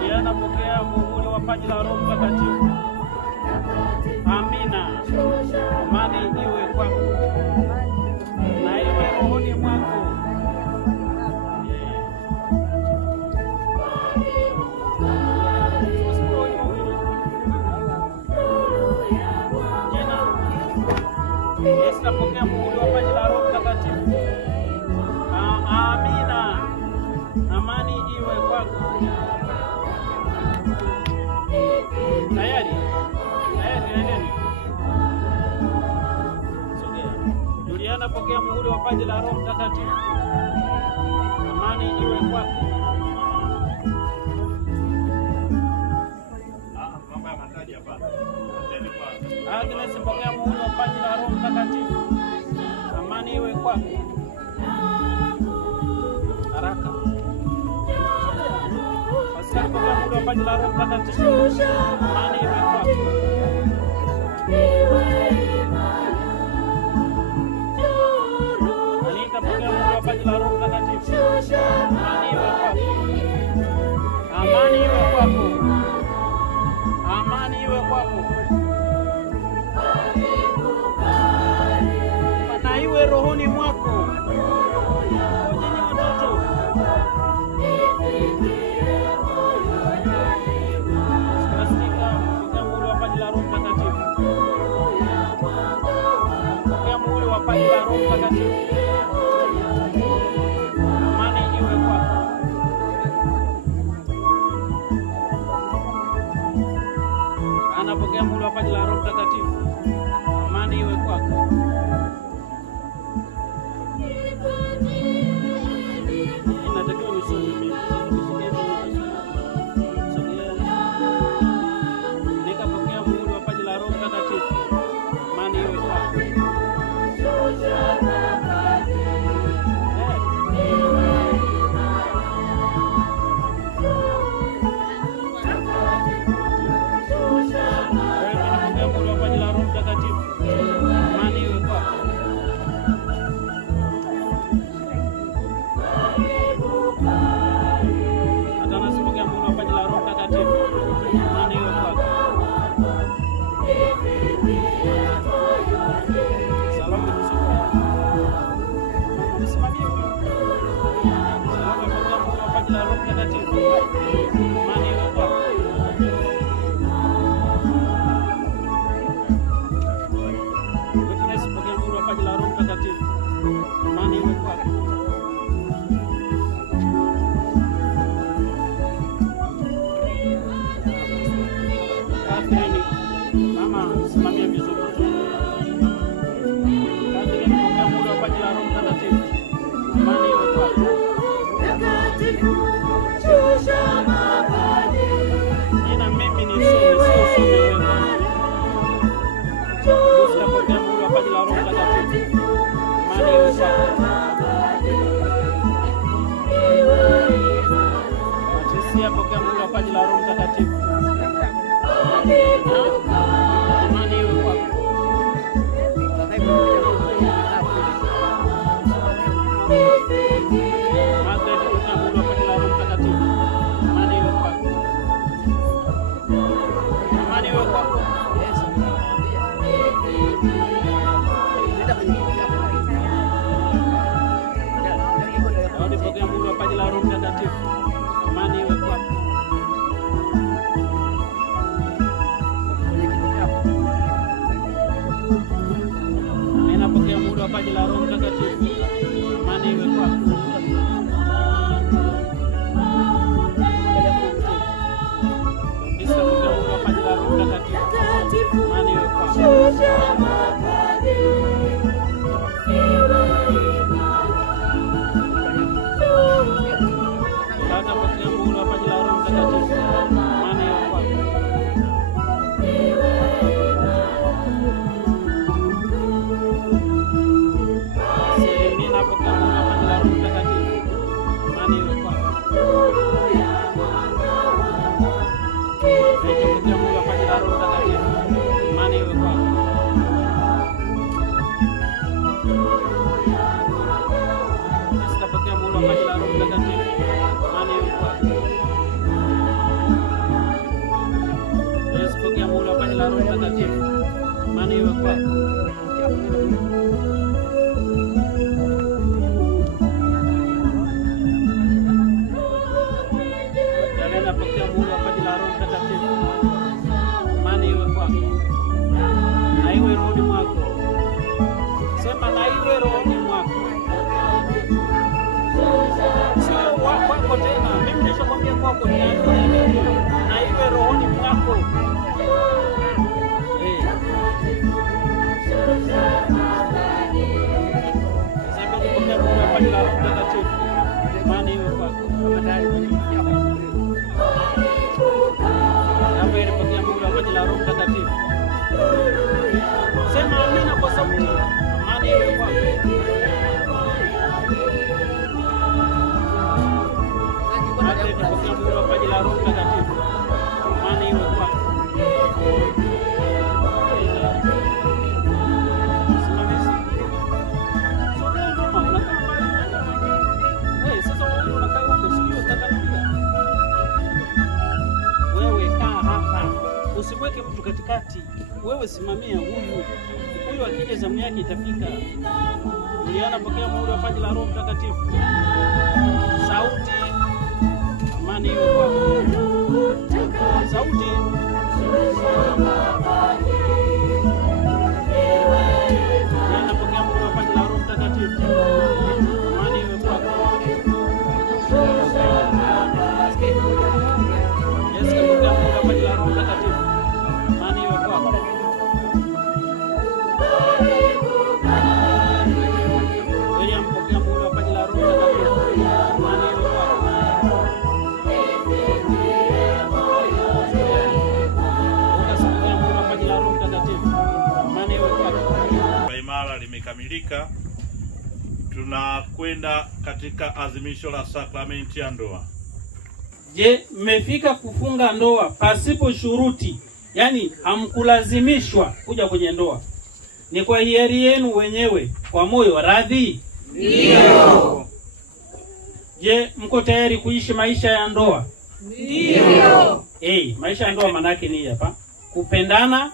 Jana pokea muhuri wa paji la Roho Mtakatifu. Amina. Amani iwe kwako na iwe rohoni mwako. Yesu apokea muhuri wa paji la Roho Mtakatifu. Amina. Amani iwe kwako. Tayari? Nendeni. Sogea. Juliana, pokea muhuri wa paji la Roho Mtakatifu. Amani iwe kwako. Mambo ya mataji hapa. Agnes, pokea muhuri wa paji la Roho Mtakatifu. Amani iwe kwako. Haraka. Pascal, pokea muhuri wa paji la Roho Mtakatifu. Amani iwe kwako. Anita, pokea muhuri wa paji la Roho Mtakatifu. Amani iwe kwako. Amani iwe kwako. Amani iwe kwako. Na iwe rohoni mwako. Nyinyi watoto. Sikasika, pokea muhuri wa paji la Roho Mtakatifu. Pokea muhuri wa paji la Roho Mtakatifu. Amani iwe kwako. Anapokea muhuri wa paji la Roho Mtakatifu. Amani iwe kwako. Inatakiwa nisome mimi. Nikapokea muhuri wa paji la Roho Mtakatifu. Amani iwe kwako. pokea Mungu kwa jina la Roho Mtakatifu. Imani iwe kwako. Esther, pokea Mungu kwa jina la Roho Mtakatifu. Imani iwe kwako. Yesu, pokea Mungu kwa jina la Roho Mtakatifu. Imani iwe kwako. Pokea Mungu kwa jina la Roho Mtakatifu. Imani iwe kwako. Na iwe rohoni mwako. Sema na iwe rohoni mwako. Sio kwako tena. Mimi nishakwambia kwako ni na iwe rohoni mwako. Sema pokea Mungu kwa jina la Roho Mtakatifu. Imani iwe kwako. Naomba nipokee Mungu kwa jina la Roho Mtakatifu. Sema amina kwa sauti. Imani iwe kwako. Naomba nipokee Mungu kwa jina la Roho Mtakatifu. Imani iwe kwako. Usiweke mtu katikati. Wewe simamia huyu. Huyu akija zamu yake itafika. Uliona, pokea Mungu kwa jina la Roho Mtakatifu. Sauti. Imani iwe kwako. Sauti. Uliona, pokea Mungu kwa jina la Roho Mtakatifu. Imani iwe kwako. Yesu, pokea Mungu kwa jina la Roho Mtakatifu. Imani iwe kwako. William, pokea Mungu kwa jina la Roho Mtakatifu. Imani iwe kwako. Ukasema Mungu kwa jina la Roho Mtakatifu. Imani iwe kwako. Imara limekamilika. Tunakwenda katika adhimisho la sakramenti ya ndoa. Je, mmefika kufunga ndoa pasipo shuruti? Yaani hamkulazimishwa kuja kwenye ndoa. Ni kwa hiari yenu wenyewe kwa moyo radhi? Ndio. Je, mko tayari kuishi maisha ya ndoa? Ndio. Maisha ya ndoa maana yake ni hapa. Kupendana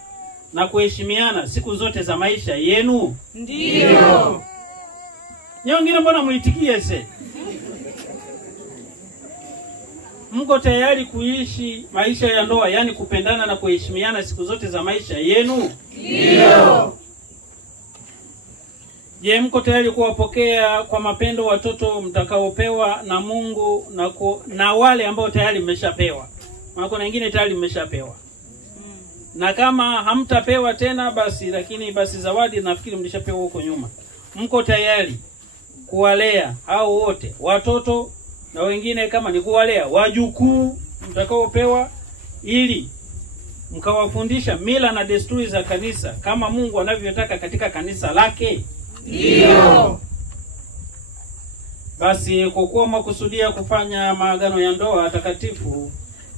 na kuheshimiana siku zote za maisha yenu? Ndio. Nyingine mbona muitikie se? Mko tayari kuishi maisha ya ndoa, yani kupendana na kuheshimiana siku zote za maisha yenu? Ndio. Je, mko tayari kuwapokea kwa mapendo watoto mtakaopewa na Mungu na wale ambao tayari mmeshapewa? Maana kuna wengine tayari mmeshapewa. Na kama hamtapewa tena basi zawadi nafikiri mlishapewa huko nyuma. Mko tayari kuwalea hao wote watoto na wengine kama ni kuwalea wajukuu mtakaopewa, ili mkawafundisha mila na desturi za kanisa kama Mungu anavyotaka katika kanisa lake? Ndio. Basi kwa kuwa mkusudia kufanya maagano ya ndoa takatifu,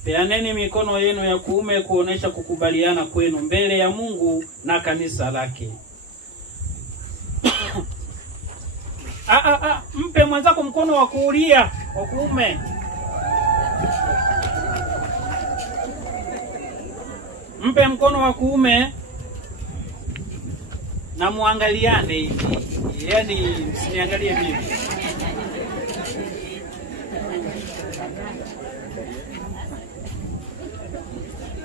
peaneni mikono yenu ya kuume kuonesha kukubaliana kwenu mbele ya Mungu na kanisa lake. Mpe mwenzako mkono wa kuulia wa kuume. Mpe mkono wa kuume na muangaliane hivi. Yaani msiniangalie mimi.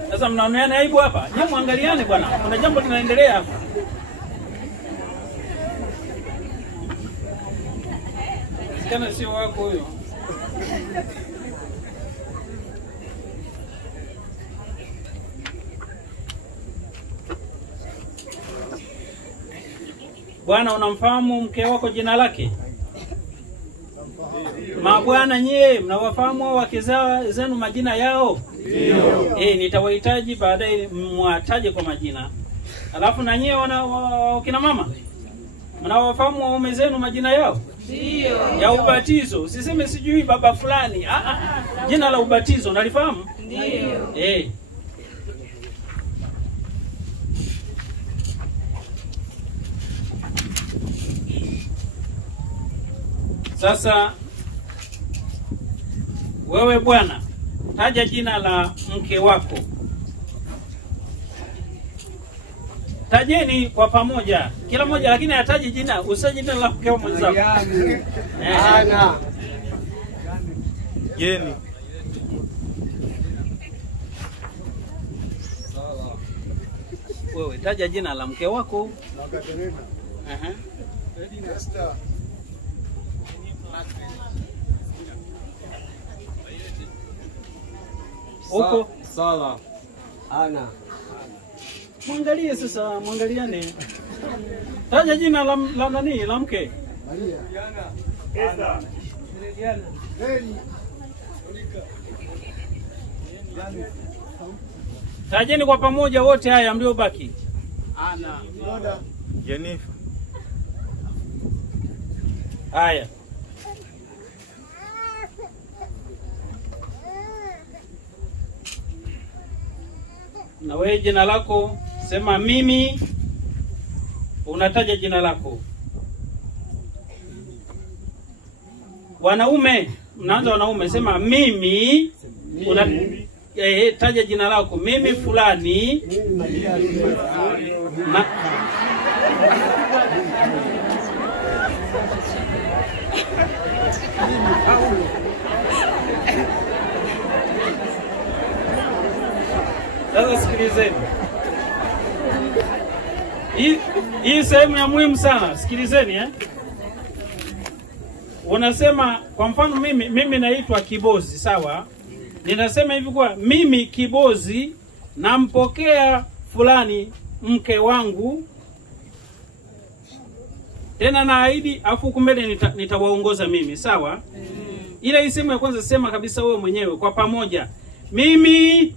Sasa mnaoneana aibu hapa? Je, muangaliane bwana. Kuna jambo linaendelea hapa. Kana sio wako huyo. Bwana, unamfahamu mke wako jina lake? Mabwana nyie, mnawafahamu wake zenu majina yao? Ndio. Nitawahitaji baadaye mwataje kwa majina. Alafu na nyie kina mama, mnawafahamu waume zenu majina yao? Ndio. Ya ubatizo. Usiseme sijui baba fulani. Jina la ubatizo nalifahamu? Ndio. Sasa wewe bwana, taja jina la mke wako. Tajeni kwa pamoja, kila mmoja, lakini ataje jina, usije jina la mke wa mwenzako. Ana. Jeni. Wewe taja jina la mke wako. Huko Sala. Ana. mwangalie sasa, mwangaliane. Taja jina la nani, la mke. Maria. Esa. Heri. Tajeni kwa pamoja wote haya mliobaki. Ana. Loda. Jennifer. Haya. Na wewe jina lako, sema mimi. Unataja jina lako. Wanaume, mnaanza wanaume, sema mimi. Taja jina lako. Mimi fulani. Na sasa sikilizeni. Hii sehemu ya muhimu sana. Sikilizeni Unasema kwa mfano mimi naitwa Kibozi, sawa? Ninasema hivi kwa mimi Kibozi nampokea fulani mke wangu, tena naahidi, afu kumbele nitawaongoza mimi, sawa? Ile isemu ya kwanza sema kabisa wewe mwenyewe kwa pamoja. Mimi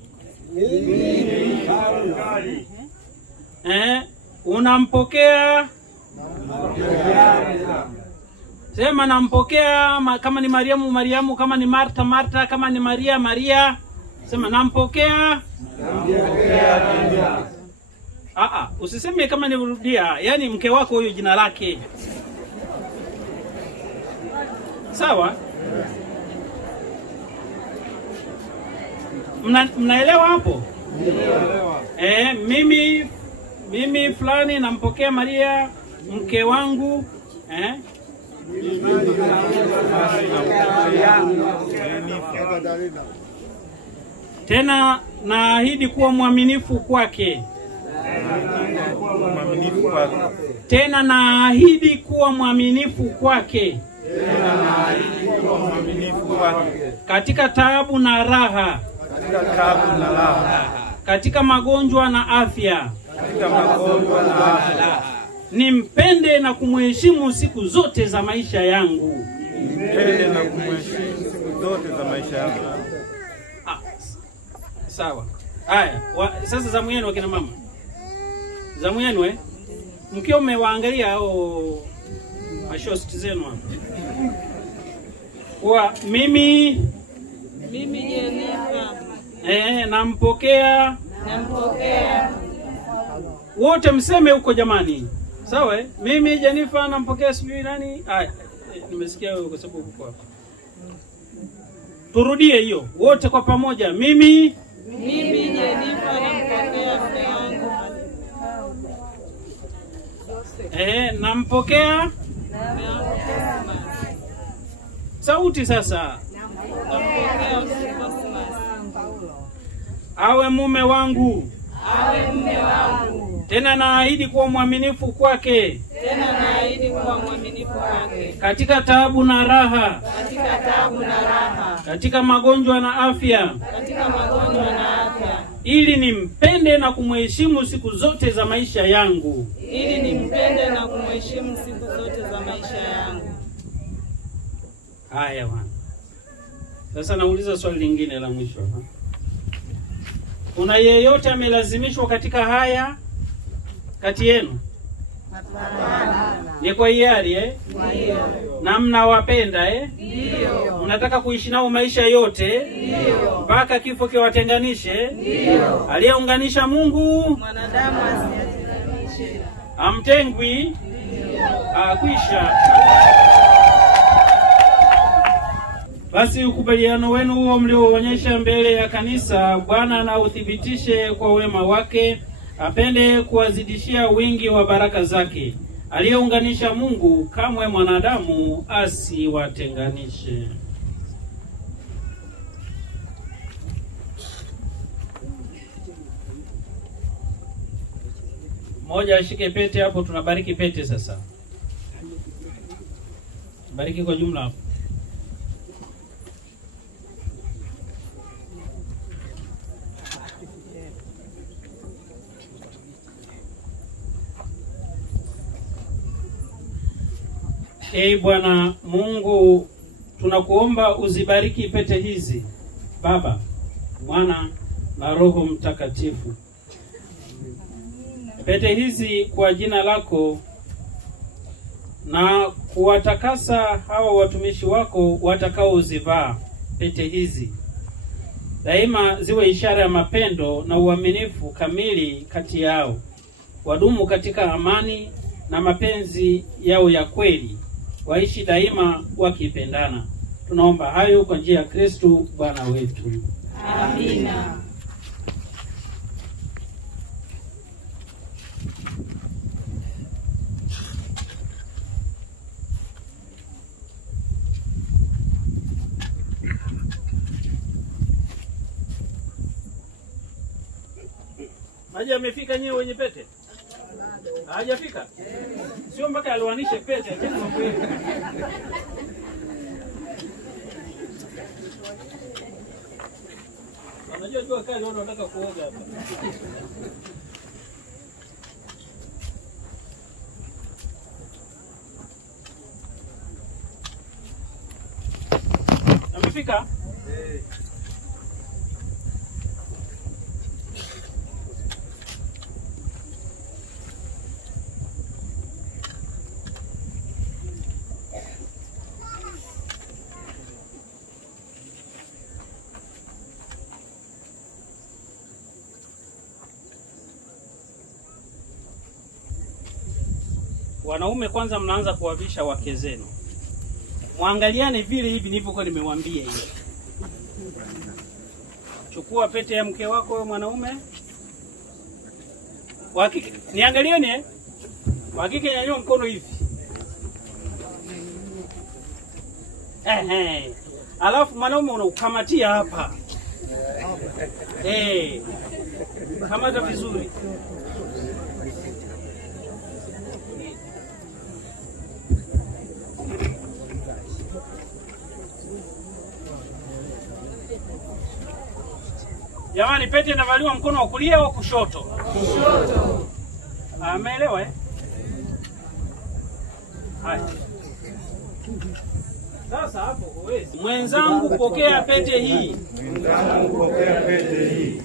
unampokea. Sema nampokea, kama ni Mariamu, kama ni Marta, kama ni Maria. Sema nampokea. Usiseme kama ni rudia, yani mke wako huyo jina lake. Sawa? Mnaelewa hapo? Mimi fulani nampokea Maria mke wangu, tena naahidi kuwa mwaminifu kwake. Tena naahidi kuwa mwaminifu kwake. Katika taabu na raha. Katika magonjwa na afya. Nimpende na kumheshimu siku zote za maisha yangu. Sawa. Haya, sasa zamu yenu wakina mama. Zamu yenu mkio mmewaangalia au mashosti zenu hapa. Kwa mimi Jennifer. Nampokea. Wote mseme huko jamani. Sawa Mimi Jennifer nampokea sijui nani. Haya, nimesikia wewe kwa sababu uko hapa. Turudie hiyo. Wote kwa pamoja. Mimi Jennifer nampokea mume wangu. Nampokea. Sauti sasa. Awe mume wangu. Tena naahidi kuwa mwaminifu kwake. Katika taabu na raha. Katika magonjwa na afya. Ili nimpende na kumheshimu siku zote za maisha yangu. Haya bwana. Sasa nauliza swali lingine la mwisho hapa. Kuna yeyote amelazimishwa katika haya kati yenu? Ni kwa hiari Ndio. Na mnawapenda Ndio. Mnataka kuishi nao maisha yote? Ndio. Mpaka kifo kiwatenganishe? Ndio. Aliyeunganisha Mungu Mwanadamu asiatenganishe. Amtengwi? Ndio. Kwisha. Basi ukubaliano wenu huo mlioonyesha mbele ya kanisa, Bwana na uthibitishe kwa wema wake, apende kuwazidishia wingi wa baraka zake. Aliyeunganisha Mungu, kamwe mwanadamu asiwatenganishe. Mmoja ashike pete hapo, tunabariki pete sasa. Bariki kwa jumla hapo. Ee Bwana Mungu, tunakuomba uzibariki pete hizi, Baba, Mwana na Roho Mtakatifu. Pete hizi kwa jina lako, na kuwatakasa hawa watumishi wako watakaozivaa pete hizi. Daima ziwe ishara ya mapendo na uaminifu kamili kati yao. Wadumu katika amani na mapenzi yao ya kweli. Waishi daima wakipendana. Tunaomba hayo kwa njia ya Kristo Bwana wetu. Amina. Maji amefika nyewe wenye pete? Hajafika? Sio mpaka aliwanishe pete, acheni mambo yenu. Unajua jua kali wao wanataka kuoga hapa. Amefika? Wanaume kwanza mnaanza kuwavisha wake zenu. Muangaliane vile hivi nilivyokuwa nimewaambia hivi. Chukua pete ya mke wako wewe mwanaume. Wakike niangalieni Wakike nyanyua mkono hivi. Alafu mwanaume unaukamatia hapa. Kamata vizuri. Jamani, pete inavaliwa mkono wa kulia au kushoto? Kushoto. Ameelewa Haya. Sasa hapo huwezi. Mwenzangu pokea pete hii. Mwenzangu pokea pete hii.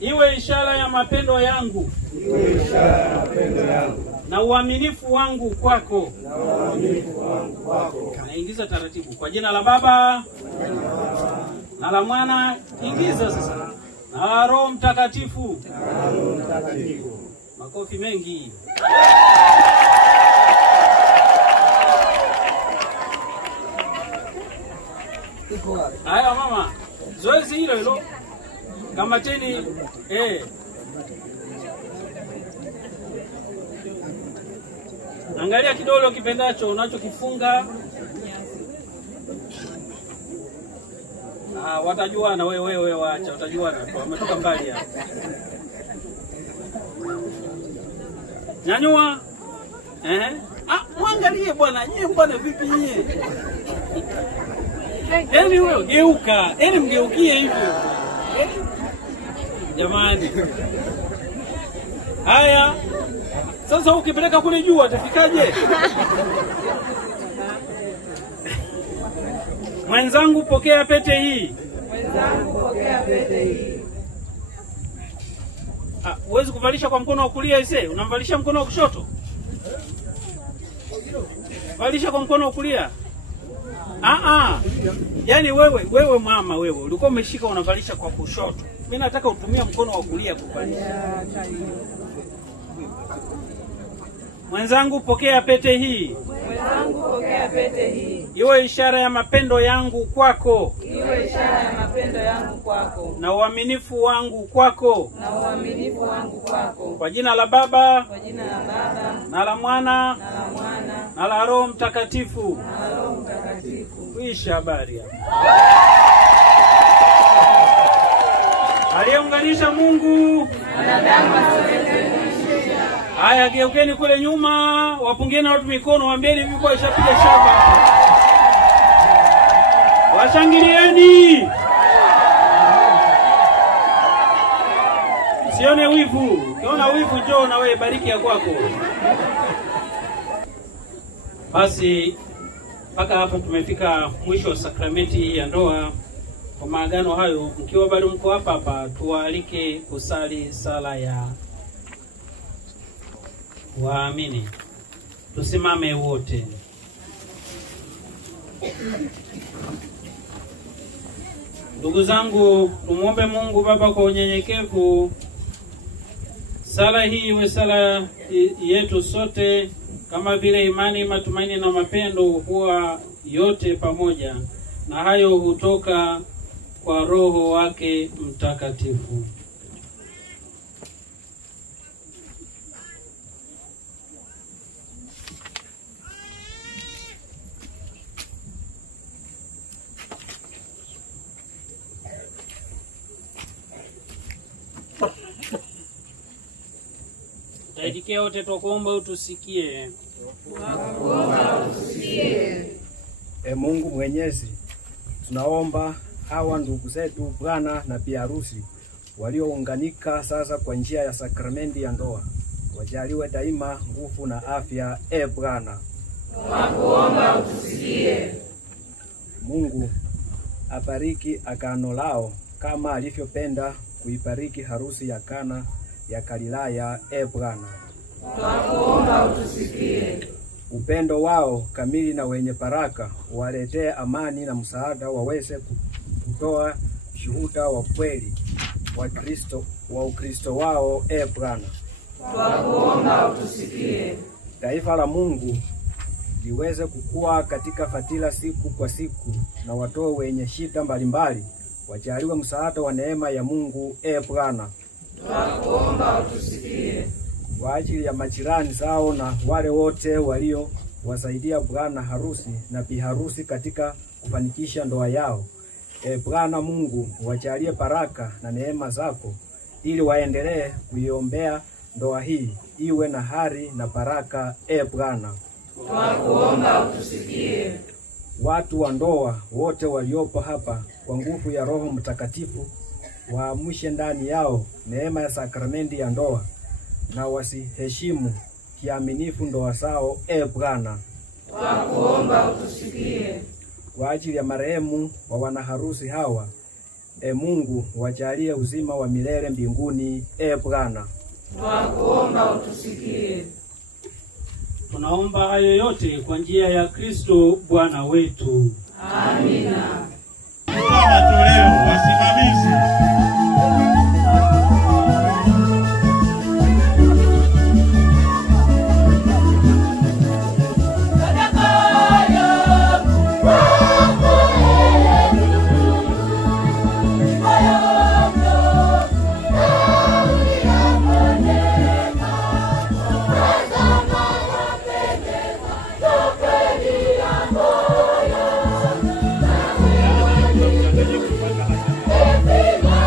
Iwe ishara ya mapendo yangu. Iwe ishara ya mapendo yangu. Na uaminifu wangu kwako. Na uaminifu wangu kwako. Naingiza taratibu. Kwa jina la Baba na la Mwana, ingiza sasa. Na Roho Mtakatifu. Na Roho Mtakatifu. Makofi mengi. Haya mama, zoezi hilo kamateni. Angalia kidole ukipendacho unachokifunga. Watajuana wewe waacha, watajuana tu, wametoka mbali hapa. Nyanyua. Muangalie bwana, nyie bwana vipi nyie? Yaani wewe geuka, yaani mgeukie hivyo. Jamani. Haya. Sasa ukipeleka kule juu atafikaje? Mwenzangu pokea pete hii. Mwenzangu pokea pete hii. Huwezi kuvalisha kwa mkono wa kulia ise, unamvalisha mkono wa kushoto. Valisha kwa mkono wa kulia. Yaani wewe mama wewe ulikuwa umeshika unavalisha kwa kushoto. Mimi nataka utumie mkono wa kulia kuvalisha. Mwenzangu pokea pete hii. Mwenzangu, pokea pete hii. Iwe ishara ya mapendo yangu kwako. Iwe ishara ya mapendo yangu kwako. Na uaminifu wangu kwako. Na uaminifu wangu kwako. Kwa jina la Baba. Kwa jina la Baba. Na la Mwana. Na la Mwana. Na la Roho Mtakatifu. Na la Roho Mtakatifu. Kuisha habari. Aliyeunganisha Mungu. Wanadamu wasiunganishe. Haya, geukeni kule nyuma, wapungeni watu mikono, waambieni vipo ishapiga shaba. Washangilieni. Sione wivu. Ukiona wivu njoo na wewe bariki ya kwako. Basi mpaka hapa tumefika mwisho wa sakramenti ya ndoa. Kwa maagano hayo, mkiwa bado mko hapa, tuwaalike kusali sala ya waamini. Tusimame wote. Ndugu zangu, tumuombe Mungu Baba kwa unyenyekevu. Sala hii iwe sala yetu sote, kama vile imani, matumaini na mapendo huwa yote pamoja, na hayo hutoka kwa Roho wake Mtakatifu. Taidikia wote tukuomba utusikie. Mungu Mwenyezi, tunaomba hawa ndugu zetu bwana na bi harusi waliounganika sasa kwa njia ya sakramenti ya ndoa, wajaliwe daima nguvu na afya. Bwana, tunakuomba utusikie. Mungu abariki agano lao kama alivyopenda kuibariki harusi ya Kana ya Galilaya. Bwana, tunakuomba utusikie. Upendo wao kamili na wenye baraka waletee amani na msaada, waweze kutoa shuhuda wa kweli wa Ukristo wao. Bwana, tunakuomba utusikie. Taifa la Mungu liweze kukua katika fadhila siku kwa siku, na watoe wenye shida mbalimbali wajaliwe msaada wa neema ya Mungu. Bwana, tunakuomba utusikie. Kwa ajili ya majirani zao na wale wote walio wasaidia bwana harusi na bi harusi katika kufanikisha ndoa yao, Bwana Mungu, wajalie baraka na neema zako ili waendelee kuiombea ndoa hii iwe na hari na baraka. Bwana, tunakuomba utusikie. Watu wa ndoa wote waliopo hapa kwa nguvu ya Roho Mtakatifu waamshe ndani yao neema ya sakramenti ya ndoa, na wasiheshimu kiaminifu ndoa zao. Bwana, tunakuomba utusikie. Kwa ajili ya marehemu wa wanaharusi hawa, Mungu, wajalie uzima wa milele mbinguni. Bwana, tunakuomba utusikie. Tunaomba hayo yote kwa njia ya Kristo Bwana wetu. Amina. Matoleo wasimamizi. Every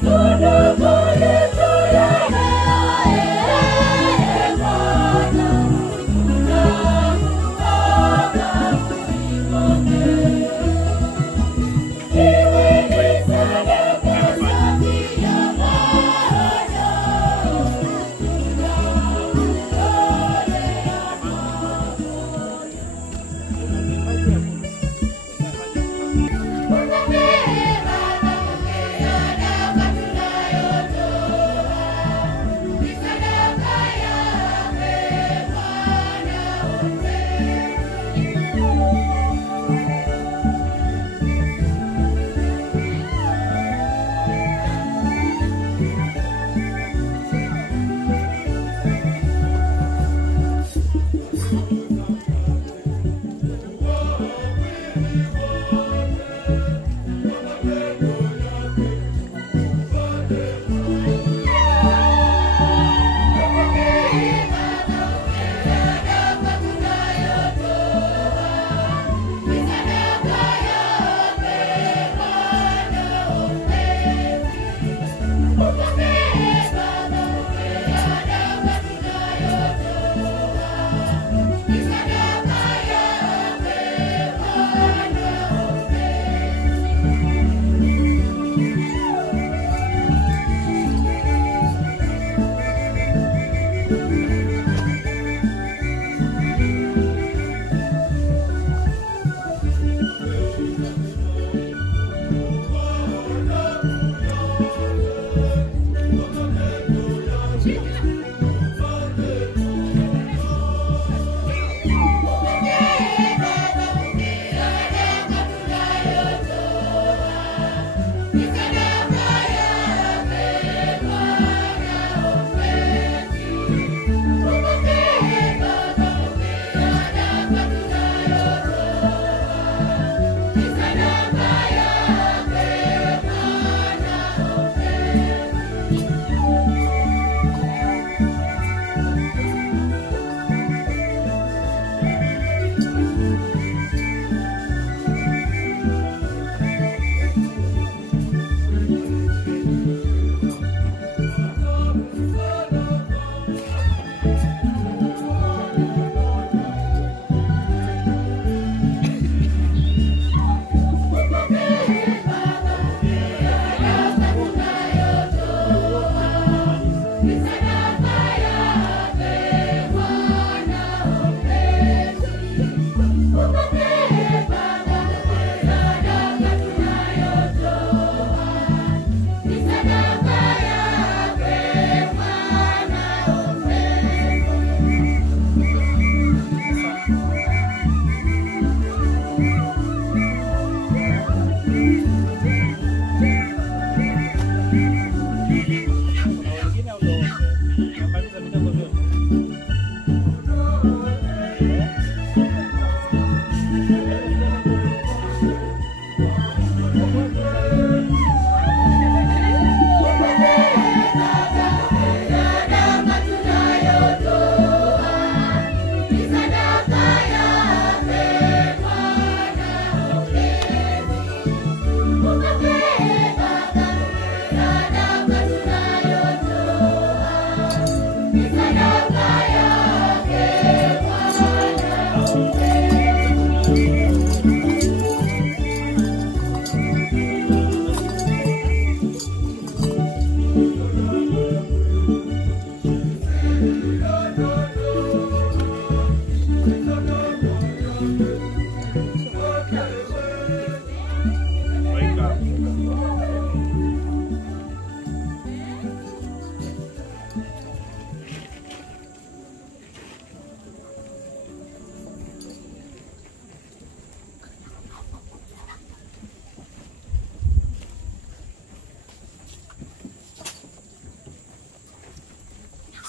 Tudumu yetu ya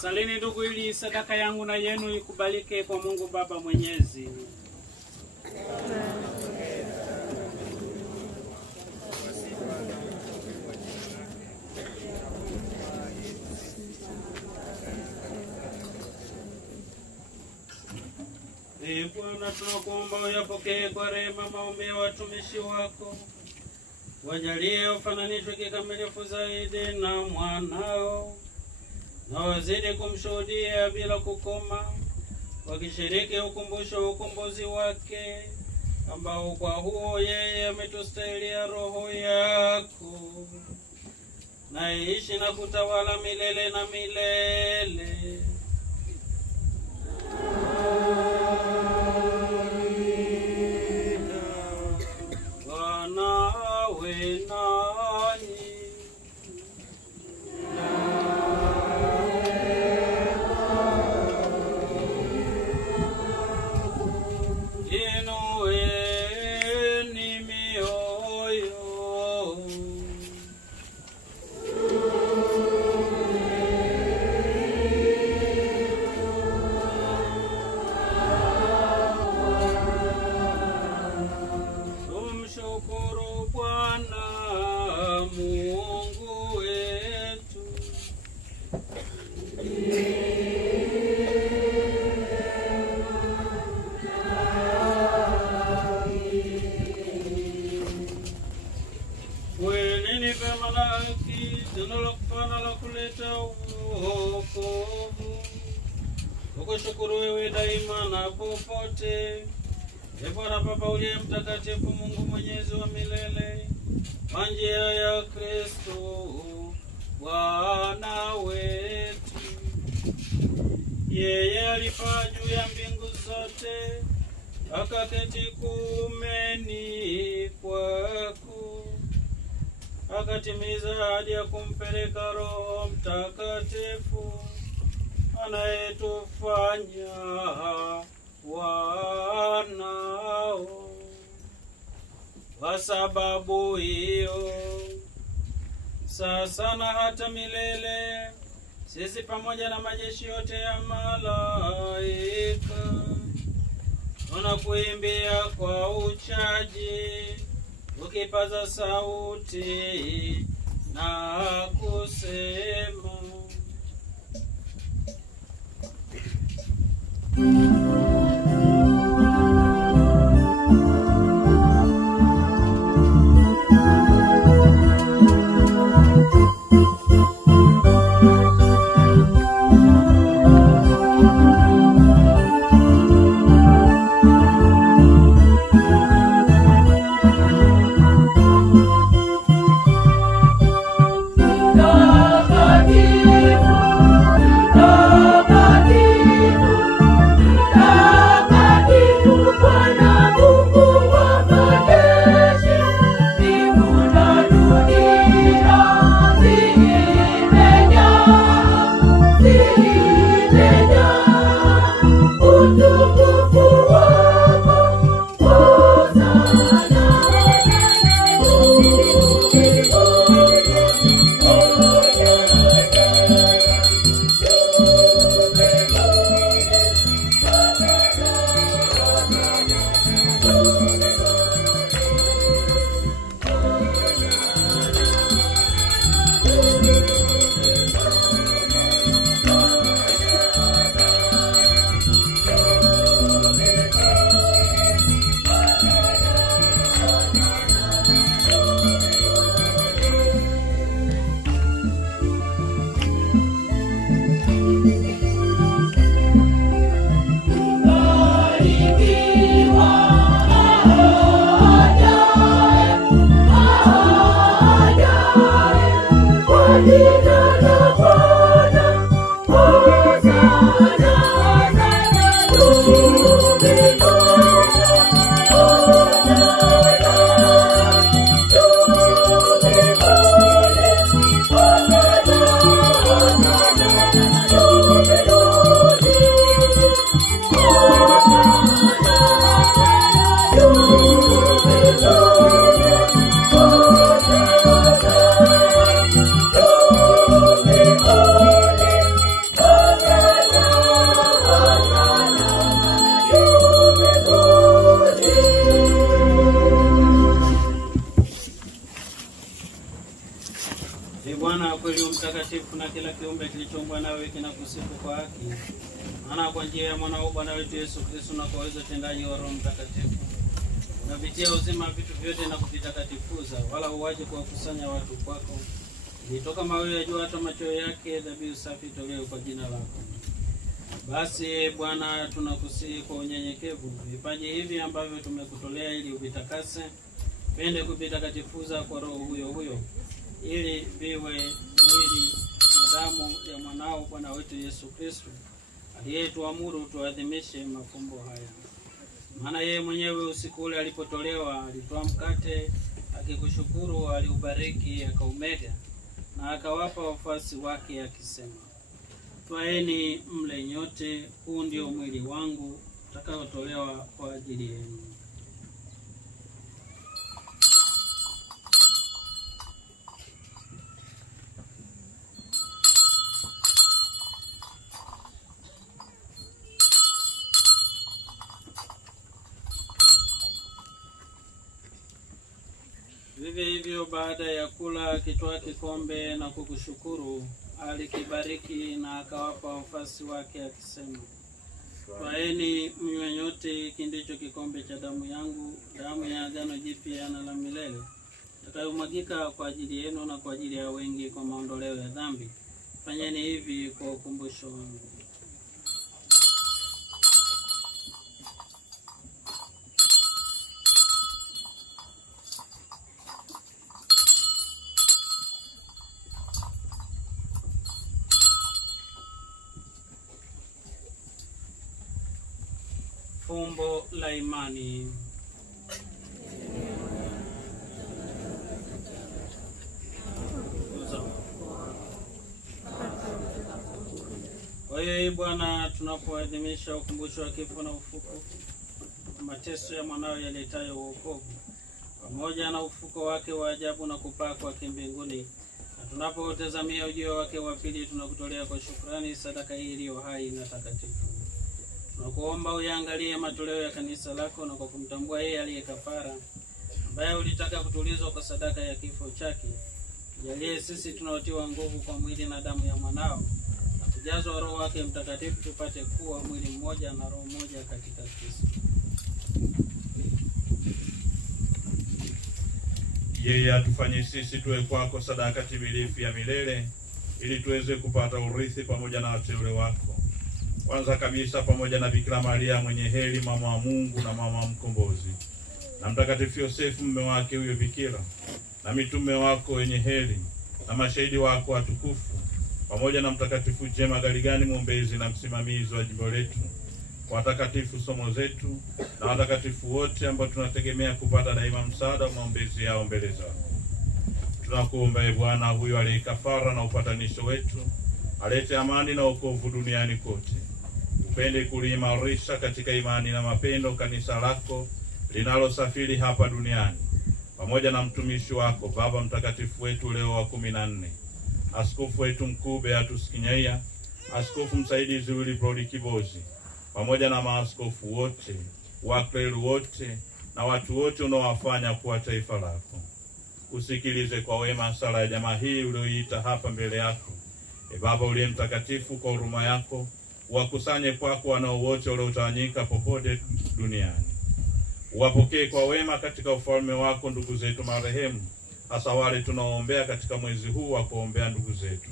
Salini ndugu, ili sadaka yangu na yenu ikubalike kwa Mungu Baba Mwenyezi. Bwana, tunakuomba uyapokee kwa rehema maombi ya watumishi wako. Wajalie wafananishwe kikamilifu zaidi na mwanao, na wazidi kumshuhudia bila kukoma, wakishiriki ukumbusho wa ukombozi wake, ambao kwa huo yeye ametustahilia roho yako, na ishi na kutawala milele na milele. Bwana awe nanyi. Inueni mioyo. Tumshukuru Bwana Mungu wetu. Kweli ni vema na haki, tendo la kufana la kuleta wokovu. Tukushukuru wewe daima na popote, Bwana Baba uliye mtakatifu, Mungu Mwenyezi wa milele, kwa njia ya Kristo Bwana wetu. Yeye alipaa juu ya mbingu zote, akaketi kuumeni kwako, akatimiza ahadi ya kumpeleka Roho Mtakatifu, anayetufanya wanao. Kwa sababu hiyo, sasa na hata milele, sisi pamoja na majeshi yote ya malaika tunakuimbia kwa uchaji, ukipaza sauti na kusema: kiumbe kilichoumbwa nawe kinakusifu kwa haki, maana kwa njia ya mwanao Bwana wetu Yesu Kristo na kwa uwezo utendaji wa Roho Mtakatifu unavitia uzima vitu vyote na kuvitakatifuza, wala uwaje kuwakusanya watu kwako. Ilitoka mawe ya jua hata macho yake, dhabihu safi tolewe kwa jina lako. Basi Bwana, tunakusihi kwa unyenyekevu vipaji hivi ambavyo tumekutolea ili uvitakase, pende kuvitakatifuza kwa Roho huyo huyo, ili viwe mwili na damu ya mwanao Bwana wetu Yesu Kristo, aliyetuamuru tuadhimishe mafumbo haya. Maana yeye mwenyewe usiku ule alipotolewa alitoa mkate, akikushukuru aliubariki, akaumega na akawapa wafuasi wake akisema, twaeni mle nyote, huu ndio mwili wangu utakaotolewa kwa ajili yenu. Vivyo hivyo baada ya kula akitwaa kikombe na kukushukuru, alikibariki na akawapa wafuasi wake akisema, twaeni mnywe nyote, hiki ndicho kikombe cha damu yangu, damu ya agano jipya na la milele, itakayomwagika kwa ajili yenu na kwa ajili ya wengi kwa maondoleo ya dhambi. Fanyeni hivi kwa ukumbusho wangu. Fumbo la imani. Kwa hiyo Bwana, tunapoadhimisha ukumbusho wa kifo na ufufuko, mateso ya mwanao yaletayo wokovu, pamoja na ufufuko wake wa ajabu na kupaa kwake mbinguni, na tunapotazamia ujio wake wa pili, tunakutolea kwa shukrani sadaka hii iliyo hai na takatifu. Tunakuomba uyaangalie matoleo ya kanisa lako, na kwa kumtambua yeye aliye kafara, ambaye ulitaka kutulizwa kwa sadaka ya kifo chake, tujalie sisi tunaotiwa nguvu kwa mwili na damu ya mwanao, na kujazwa Roho wake Mtakatifu, tupate kuwa mwili mmoja na roho moja katika Kristo. Yeye atufanye sisi tuwe kwako sadaka timilifu ya milele, ili tuweze kupata urithi pamoja na wateule wako. Kwanza kabisa pamoja na Bikira Maria mwenye heri, mama wa Mungu na mama wa mkombozi, na Mtakatifu Yosefu mume wake huyo bikira, na mitume wako wenye heri, na mashahidi wako watukufu, pamoja na Mtakatifu Jema Galigani mwombezi na msimamizi wa jimbo letu, watakatifu somo zetu, na watakatifu wote ambao tunategemea kupata daima msaada wa maombezi yao mbele zako. Tunakuomba Bwana, huyo aliye kafara na upatanisho wetu, alete amani na wokovu duniani kote. Upende kuliimarisha katika imani na mapendo kanisa lako linalosafiri hapa duniani, pamoja na mtumishi wako Baba Mtakatifu wetu Leo wa 14, askofu wetu mkuu Beatus Kinyaia, askofu msaidizi Willibrod Kibozi, pamoja na maaskofu wote, wakleri wote, na watu wote unaowafanya kuwa taifa lako. Usikilize kwa wema sala ya jamaa hii ulioiita hapa mbele yako. Baba uliye mtakatifu, kwa huruma yako wakusanye kwako wanao wote waliotawanyika popote duniani. Uwapokee kwa wema katika ufalme wako ndugu zetu marehemu, hasa wale tunaoombea katika mwezi huu wa kuombea ndugu zetu,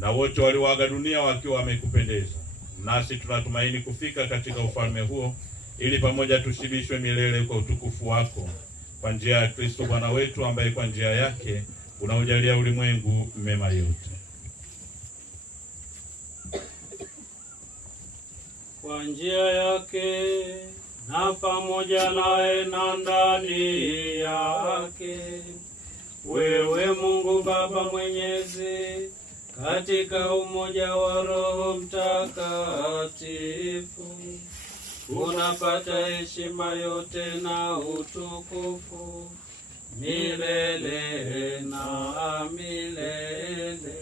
na wote walioaga dunia wakiwa wamekupendeza. Nasi tunatumaini kufika katika ufalme huo, ili pamoja tushibishwe milele kwa utukufu wako, kwa njia ya Kristo Bwana wetu, ambaye kwa njia yake unaujalia ulimwengu mema yote. Kwa njia yake na pamoja naye na ndani yake, wewe Mungu Baba Mwenyezi, katika umoja wa Roho Mtakatifu, unapata heshima yote na utukufu milele na milele.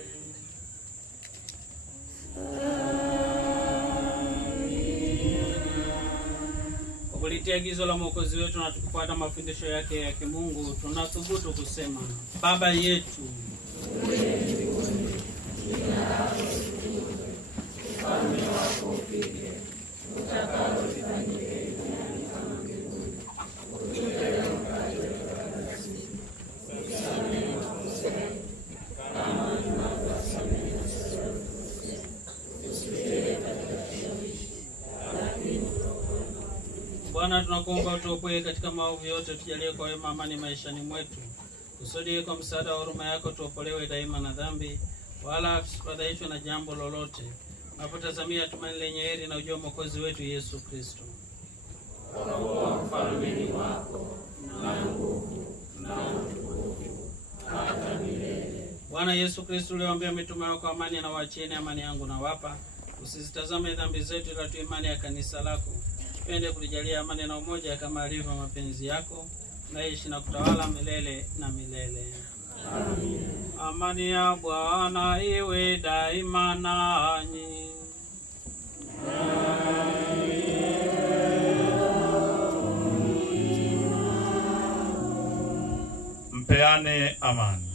kupitia agizo la Mwokozi wetu na tukifuata mafundisho yake ya kimungu, tunathubutu kusema: Baba yetu ufalme wako ufike, utakalo lifanyike duniani kama mbinguni. Utupe leo mkate wetu wa kila siku. Utusamehe makosa yetu kama tunavyowasamehe wasiotukosea. Usitie katika kishawishi, lakini utuokoe maovu. Bwana, tunakuomba utuokoe katika maovu yote, tujalie kwa wema amani maishani mwetu. Kusudi kwa msaada wa huruma yako tuopolewe daima na dhambi, wala tusifadhaishwe na jambo lolote, tunapotazamia tumaini lenye heri na ujio wa Mwokozi wetu Yesu Kristo. Kwa kuwa ufalme ni wako na nguvu na utukufu hata milele. Bwana Yesu Kristo, uliwaambia mitume wako, amani na wachieni, amani yangu na wapa. Usizitazame dhambi zetu, ila tu imani ya kanisa lako. Tupende kulijalia amani na umoja kama alivyo mapenzi yako, naishi na kutawala milele na milele. Amen. Amani ya Bwana iwe daima nanyi. Mpeane amani.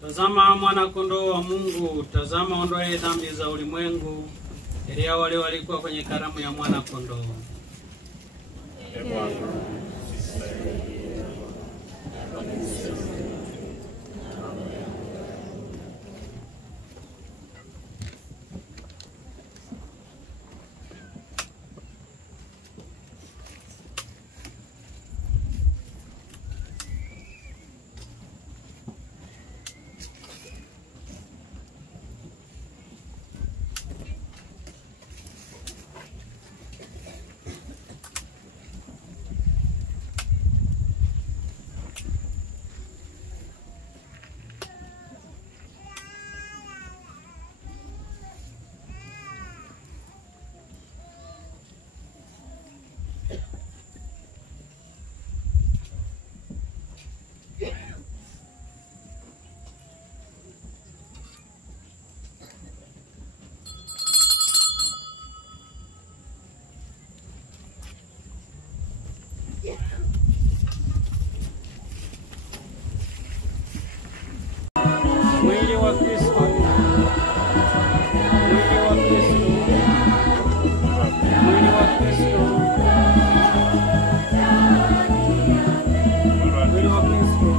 Tazama mwana-kondoo wa Mungu, tazama ondoaye dhambi za ulimwengu. Heri hao wale walikuwa kwenye karamu ya mwana-kondoo. Mwili wa Kristo, mwili wa Kristo, mwili wa Kristo, mwili wa Kristo,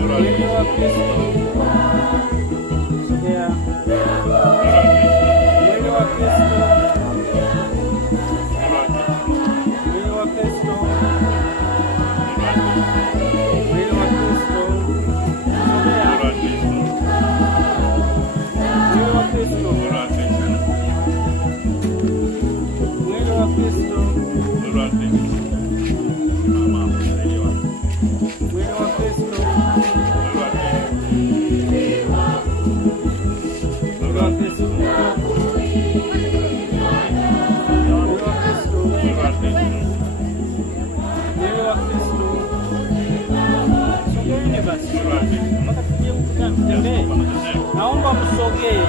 mwili wa Kristo. Sogea. Mwili wa Kristo. Naomba msogee.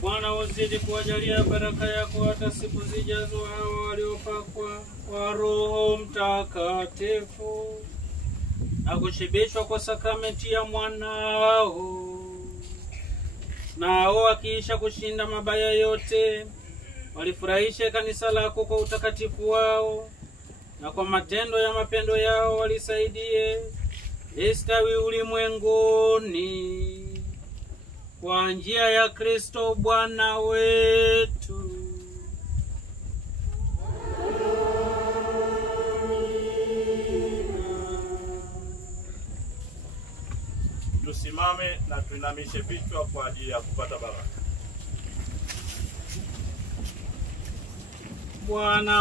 Bwana uzidi kuwajalia baraka yako hata siku zijazo hao waliopakwa kwa Roho Mtakatifu na kushibishwa kwa sakramenti ya mwanao, nao wakiisha kushinda mabaya yote walifurahishe kanisa lako kwa utakatifu wao, na kwa matendo ya mapendo yao walisaidie listawi ulimwenguni kwa njia ya Kristo Bwana wetu. Tusimame na tuinamishe vichwa kwa ajili ya kupata baraka. Bwana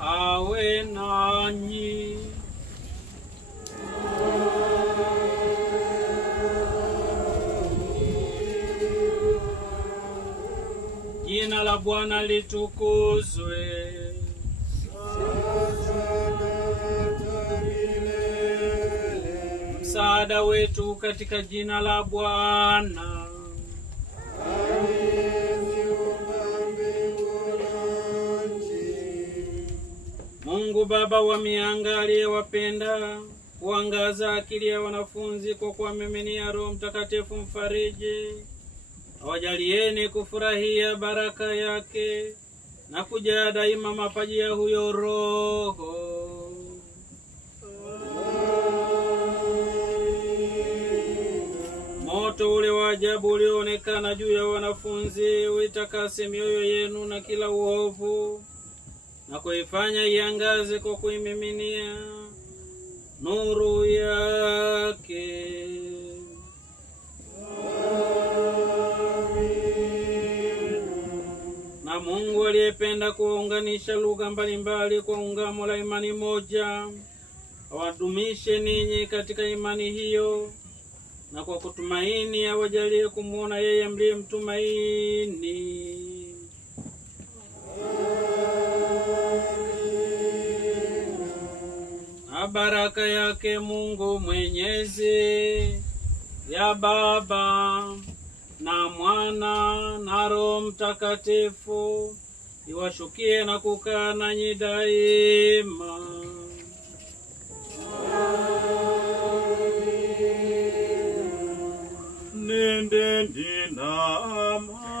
awe nanyi. Jina la Bwana litukuzwe. Msaada wetu katika jina la Bwana. Mungu Baba wa mianga aliyewapenda kuangaza akili ya wanafunzi kwa kuwamiminia Roho Mtakatifu mfariji, awajalieni kufurahia baraka yake na kujaa daima mapaji ya huyo Roho. Moto ule wa ajabu ulioonekana juu ya wanafunzi uitakase mioyo yenu na kila uovu, na kuifanya iangaze kwa kuimiminia nuru yake. Na Mungu aliyependa kuwaunganisha lugha mbalimbali kwa ungamo la imani moja, awadumishe ninyi katika imani hiyo, na kwa kutumaini awajalie kumuona yeye mliyemtumaini. Na baraka yake Mungu Mwenyezi, ya Baba na Mwana na Roho Mtakatifu, iwashukie na kukaa nanyi daima. Nendeni na amani.